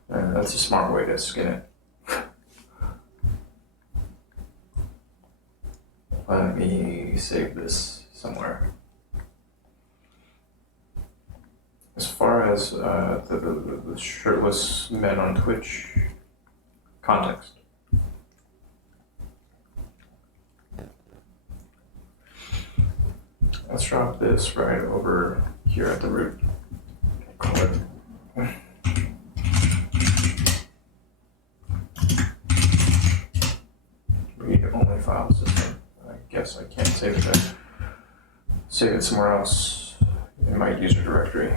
That's a smart way to skin it. Let me save this somewhere. As far as the shirtless men on Twitch, context. Let's drop this right over here at the root. Call it. Read only file system. I guess I can't save it there. Save it somewhere else in my user directory.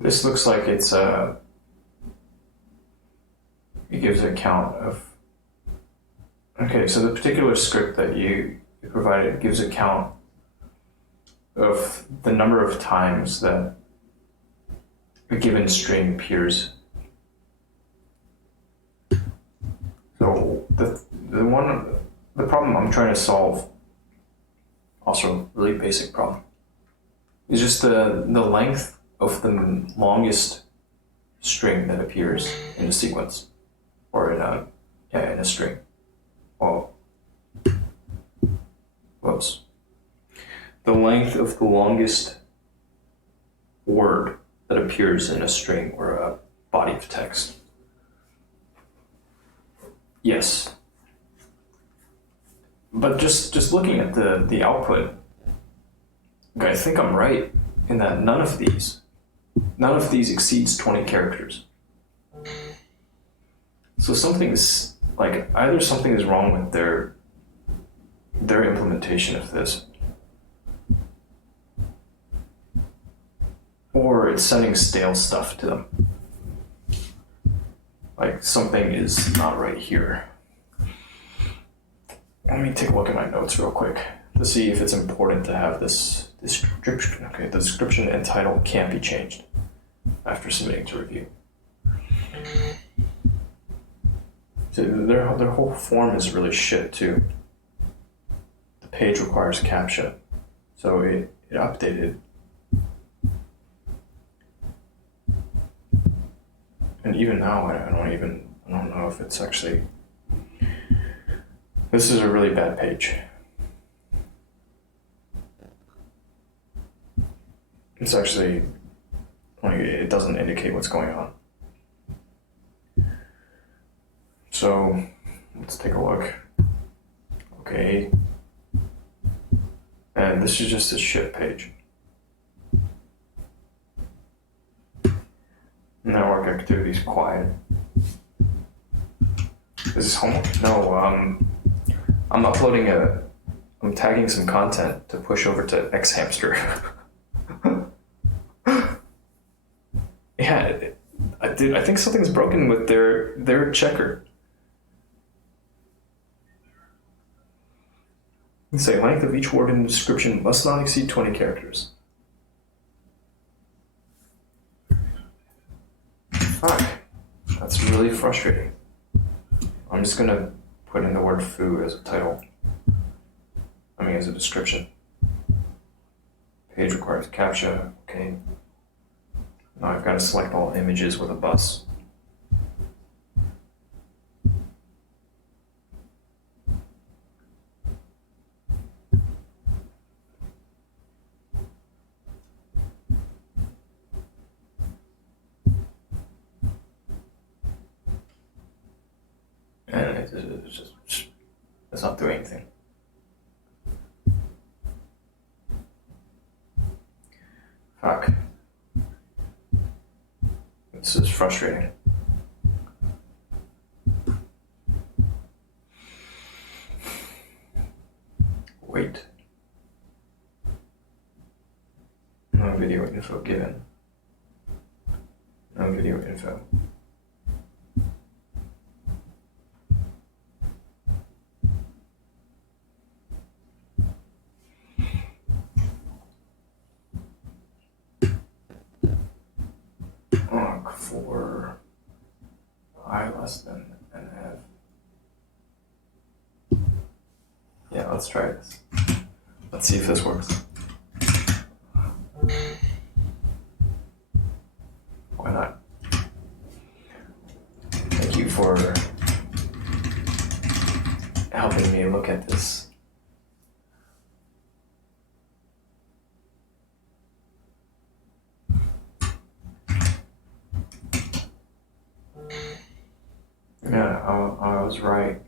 This looks like it gives a count of, okay, so the particular script that you provided gives a count of the number of times that a given string appears. So the problem I'm trying to solve, also a really basic problem, is just the length of the longest string that appears in a sequence, or in a string. Oh, whoops. The length of the longest word that appears in a string or a body of text. Yes. But just looking at the output, I think I'm right in that none of these exceeds 20 characters. So something's like either something is wrong with their implementation of this, or it's sending stale stuff to them. Like something is not right here. Let me take a look at my notes real quick to see if it's important to have this description. Okay, the description and title can't be changed after submitting to review. So their whole form is really shit too. The page requires CAPTCHA, so it updated. And even now, I don't know if it's actually. This is a really bad page. It's actually, like, it doesn't indicate what's going on. So, let's take a look. Okay. And this is just a shit page. Network activities quiet. Is this homework? No, I'm tagging some content to push over to Xhamster. Yeah, I think something's broken with their checker. Say length of each word in the description must not exceed 20 characters. Fuck. That's really frustrating. I'm just gonna put in the word foo as a title. As a description. Page requires CAPTCHA, okay. Now I've got to select all images with a bus. And it's not doing anything. Fuck. This is frustrating. Wait. No video info given. No video info. For I less than and F. Yeah, let's try this. Let's see if this works. Why not? Thank you for helping me look at this. Yeah, I was right.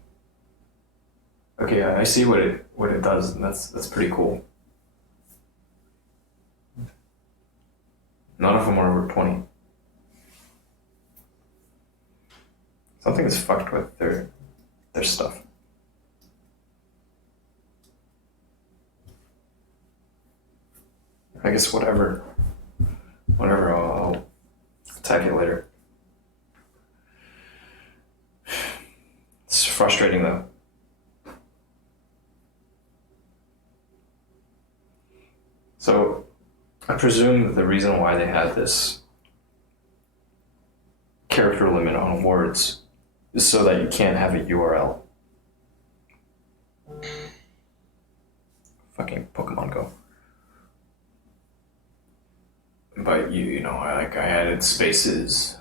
Okay, I see what it does, and that's pretty cool. None of them are over 20. Something is fucked with their stuff. I guess whatever, I'll attack it later. It's frustrating though. So, I presume that the reason why they had this character limit on words is so that you can't have a URL. Fucking Pokemon Go. But I added spaces.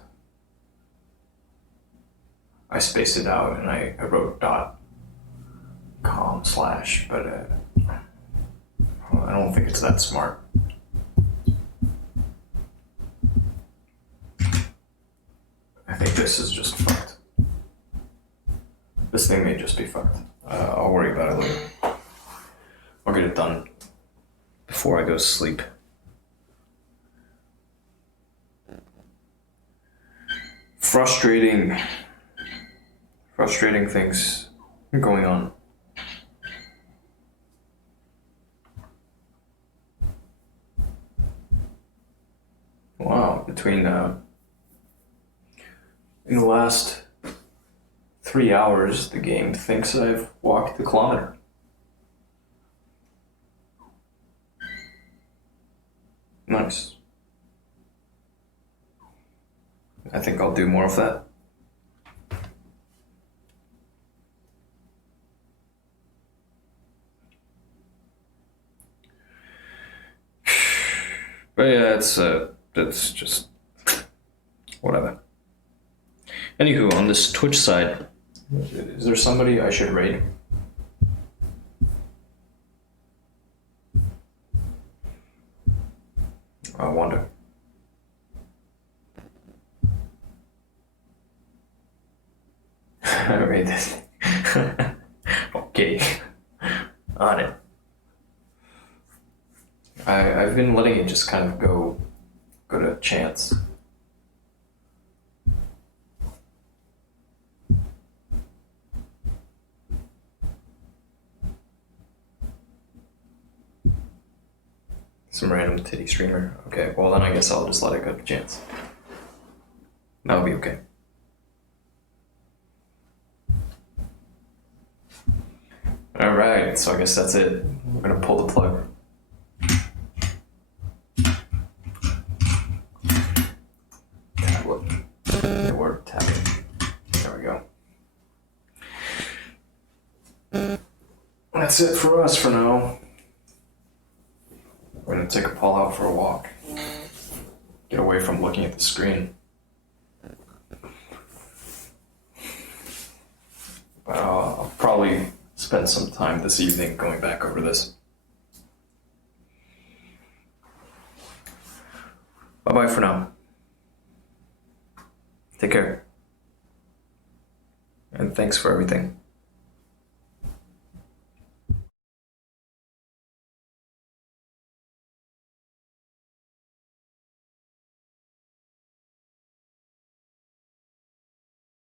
I spaced it out and I wrote .com/ but I don't think it's that smart. I think this is just fucked. This thing may just be fucked. I'll worry about it later. I'll get it done before I go to sleep. Frustrating. frustrating things going on. Wow, between in the last 3 hours, the game thinks I've walked a kilometer. Nice. I think I'll do more of that. But yeah, it's just whatever. Anywho, on this Twitch side, is there somebody I should raid? I wonder. I raid this. Okay. On it. I've been letting it just kind of go to chance. Some random titty streamer. Okay, well then I guess I'll just let it go to chance. That'll be okay. Alright, so I guess that's it. We're gonna pull the plug. Tablet. The word tablet. There we go. That's it for us for now. We're gonna take Paul out for a walk. Get away from looking at the screen. I'll probably spend some time this evening going back over this. Bye-bye for now. Take care. And thanks for everything.